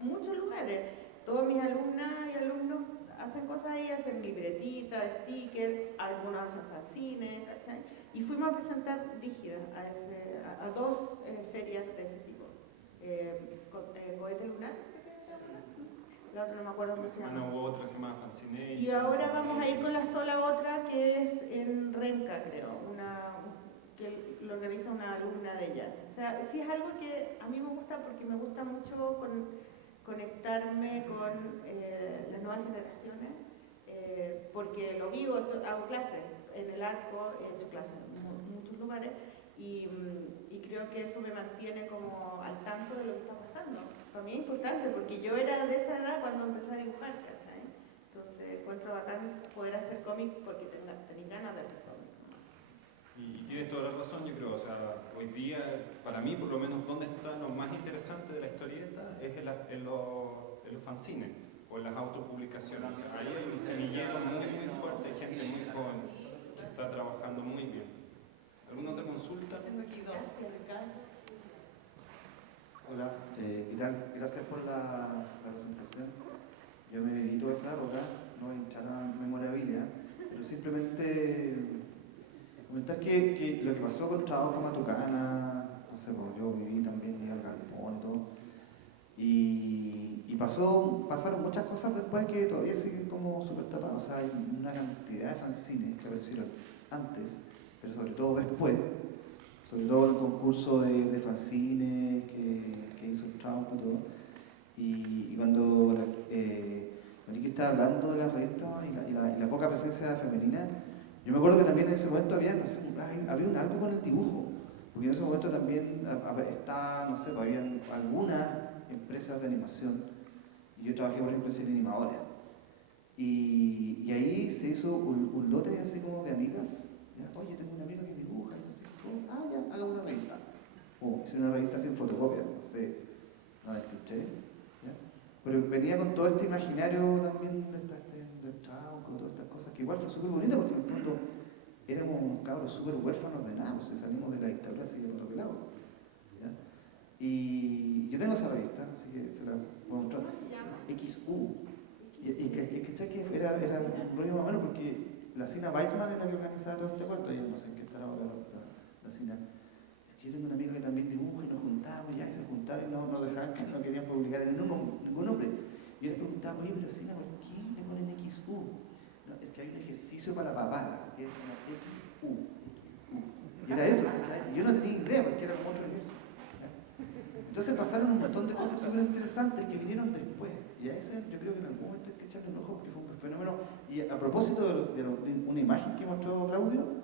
muchos lugares. Todos mis alumnas y alumnos hacen cosas ahí, hacen libretitas, stickers, algunos hacen fanzines, ¿cachai? Y fuimos a presentar Brígida a dos ferias de ese tipo. Cohete Lunar, la otra no me acuerdo cómo se llama. Hubo otra que se llama Fanzine. Y ahora vamos a ir con la Sola otra que es en Renca, creo, que lo organiza una alumna de ella. O sea, sí es algo que a mí me gusta porque me gusta mucho conectarme con las nuevas generaciones, porque lo vivo, hago clases en el Arco, he hecho clases en muchos lugares y creo que eso me mantiene como al tanto de lo que está pasando. Para mí es importante porque yo era de esa edad cuando empecé a dibujar, ¿cachai? Entonces encuentro bacán poder hacer cómic porque tenía ganas de hacer cómic. Y tienes toda la razón, yo creo, o sea, hoy día, para mí por lo menos, donde está lo más interesante de la historieta es en los fanzines o en las autopublicaciones. O sea, ahí hay un semillero muy, muy fuerte, hay gente muy joven que está trabajando muy bien. ¿Alguna otra consulta? Tengo aquí dos. Hola, ¿qué tal? Gracias por la presentación. Yo me viví toda esa época, no voy a entrar a memorabilia, pero simplemente comentar que lo que pasó con Trabajo Matucana, no sé, pues yo viví también, iba al galpón y todo, y pasaron muchas cosas después que todavía siguen como súper tapadas. O sea, hay una cantidad de fanzines que aparecieron antes, pero sobre todo después. Sobre todo el concurso de fanzines que hizo el Trump y todo. Y cuando Marique estaba hablando de la revista y la poca presencia femenina, yo me acuerdo que también en ese momento había algo con el dibujo. Porque en ese momento también estaba, no sé, habían algunas empresas de animación. Y yo trabajé, por ejemplo, en Cine Animadora. Y ahí se hizo un lote así como de amigas. ¿Ya? Oye, tengo una amiga que dibuja y no sé qué cosa. Ah, ya, haga una revista. Hice una revista sin fotocopia, no sé, 93. ¿Ya? Pero venía con todo este imaginario también del trauco, todas estas cosas, que igual fue súper bonito porque en el fondo éramos unos cabros súper huérfanos de nada, pues salimos de la dictadura así de otro pelado. ¿Ya? Y yo tengo esa revista, así que se la puedo mostrar. ¿Cómo se llama? XU. Y que era un rollo más o menos porque la Sina Weissman es la que organizaba todo este cuento, y no sé en qué estará ahora la Sina. Es que yo tengo una amiga que también dibuja y nos juntábamos ya y se juntaron y no dejaban, que no querían publicar en ningún nombre. Y yo les preguntaba, oye, pero Sina, ¿por qué le ponen XU? No, es que hay un ejercicio para la papada, que es una XU. Y era eso, ¿cachai? Y yo no tenía idea porque era como otro universo. Entonces pasaron un montón de cosas súper interesantes que vinieron después. Y a ese yo creo que en algún momento hay que echarle un ojo porque fue un fenómeno. Y a propósito de una imagen que mostró Claudio,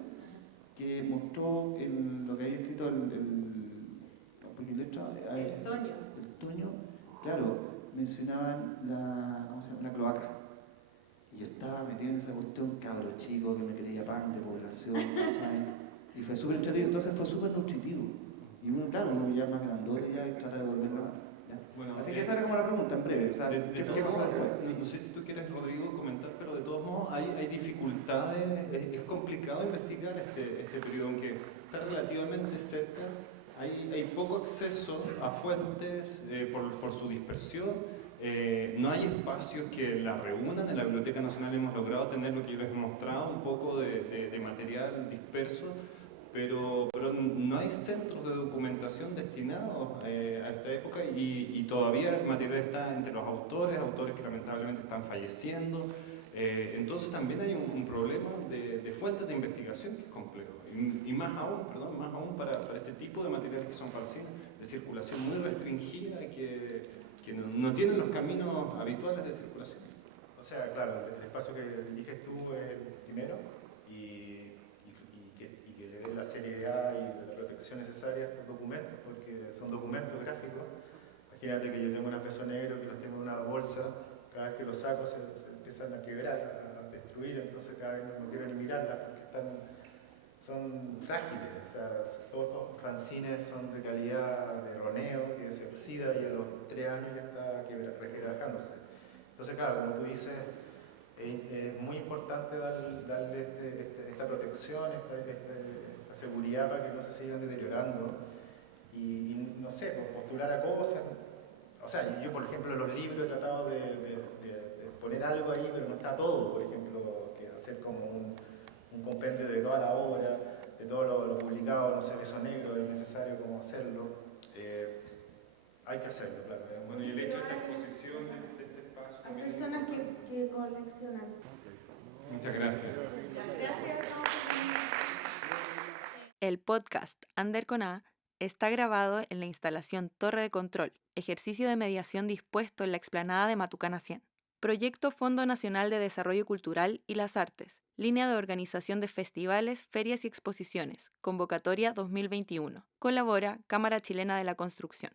que mostró lo que había escrito el Toño, claro, mencionaban la cloaca. Y yo estaba metido en esa cuestión, cabro chico, que me creía pan de población, ¿sabes? Y fue súper entretenido, entonces fue súper nutritivo. Y uno, claro, uno ya más grandote ya y trata de volverlo a... Bueno, así que esa era como la pregunta, en breve. O sea, ¿qué pasó después? No sé si tú quieres, Rodrigo, comentar, pero de todos modos hay dificultades, es complicado investigar este periodo, aunque está relativamente cerca, hay poco acceso a fuentes por su dispersión, no hay espacios que la reúnan. En la Biblioteca Nacional hemos logrado tener lo que yo les he mostrado, un poco de material disperso, pero no hay centros de documentación destinados a esta época y todavía el material está entre los autores que lamentablemente están falleciendo. Entonces también hay un problema de fuentes de investigación que es complejo. Y más aún para este tipo de materiales que son fanzines de circulación muy restringida que no tienen los caminos habituales de circulación. O sea, claro, el espacio que diriges tú es el primero y que le dé la seriedad y la protección necesaria a estos documentos, porque son documentos gráficos. Imagínate que yo tengo unos pesos negros que los tengo en una bolsa, cada vez que los saco se empiezan a quebrar, a destruir, entonces cada vez no quiero ni mirarlas porque son frágiles. O sea, todos estos fanzines son de calidad de roneo, que se oxida y a los 3 años ya está requebrajándose. Entonces, claro, como tú dices, es muy importante darle esta protección, esta seguridad para que no se sigan deteriorando y no sé, postular a cosas. O sea, yo por ejemplo en los libros he tratado de poner algo ahí, pero no está todo. Por ejemplo, que hacer como un compendio de toda la obra, de todo lo publicado, no sé, eso negro, es necesario como hacerlo. Hay que hacerlo, claro. Bueno, y el hecho de esta exposición de este espacio... Hay personas que coleccionan. Muchas gracias. Gracias. El podcast Ander con A está grabado en la instalación Torre de Control, ejercicio de mediación dispuesto en la explanada de Matucana 100. Proyecto Fondo Nacional de Desarrollo Cultural y las Artes, línea de organización de festivales, ferias y exposiciones, convocatoria 2021. Colabora Cámara Chilena de la Construcción.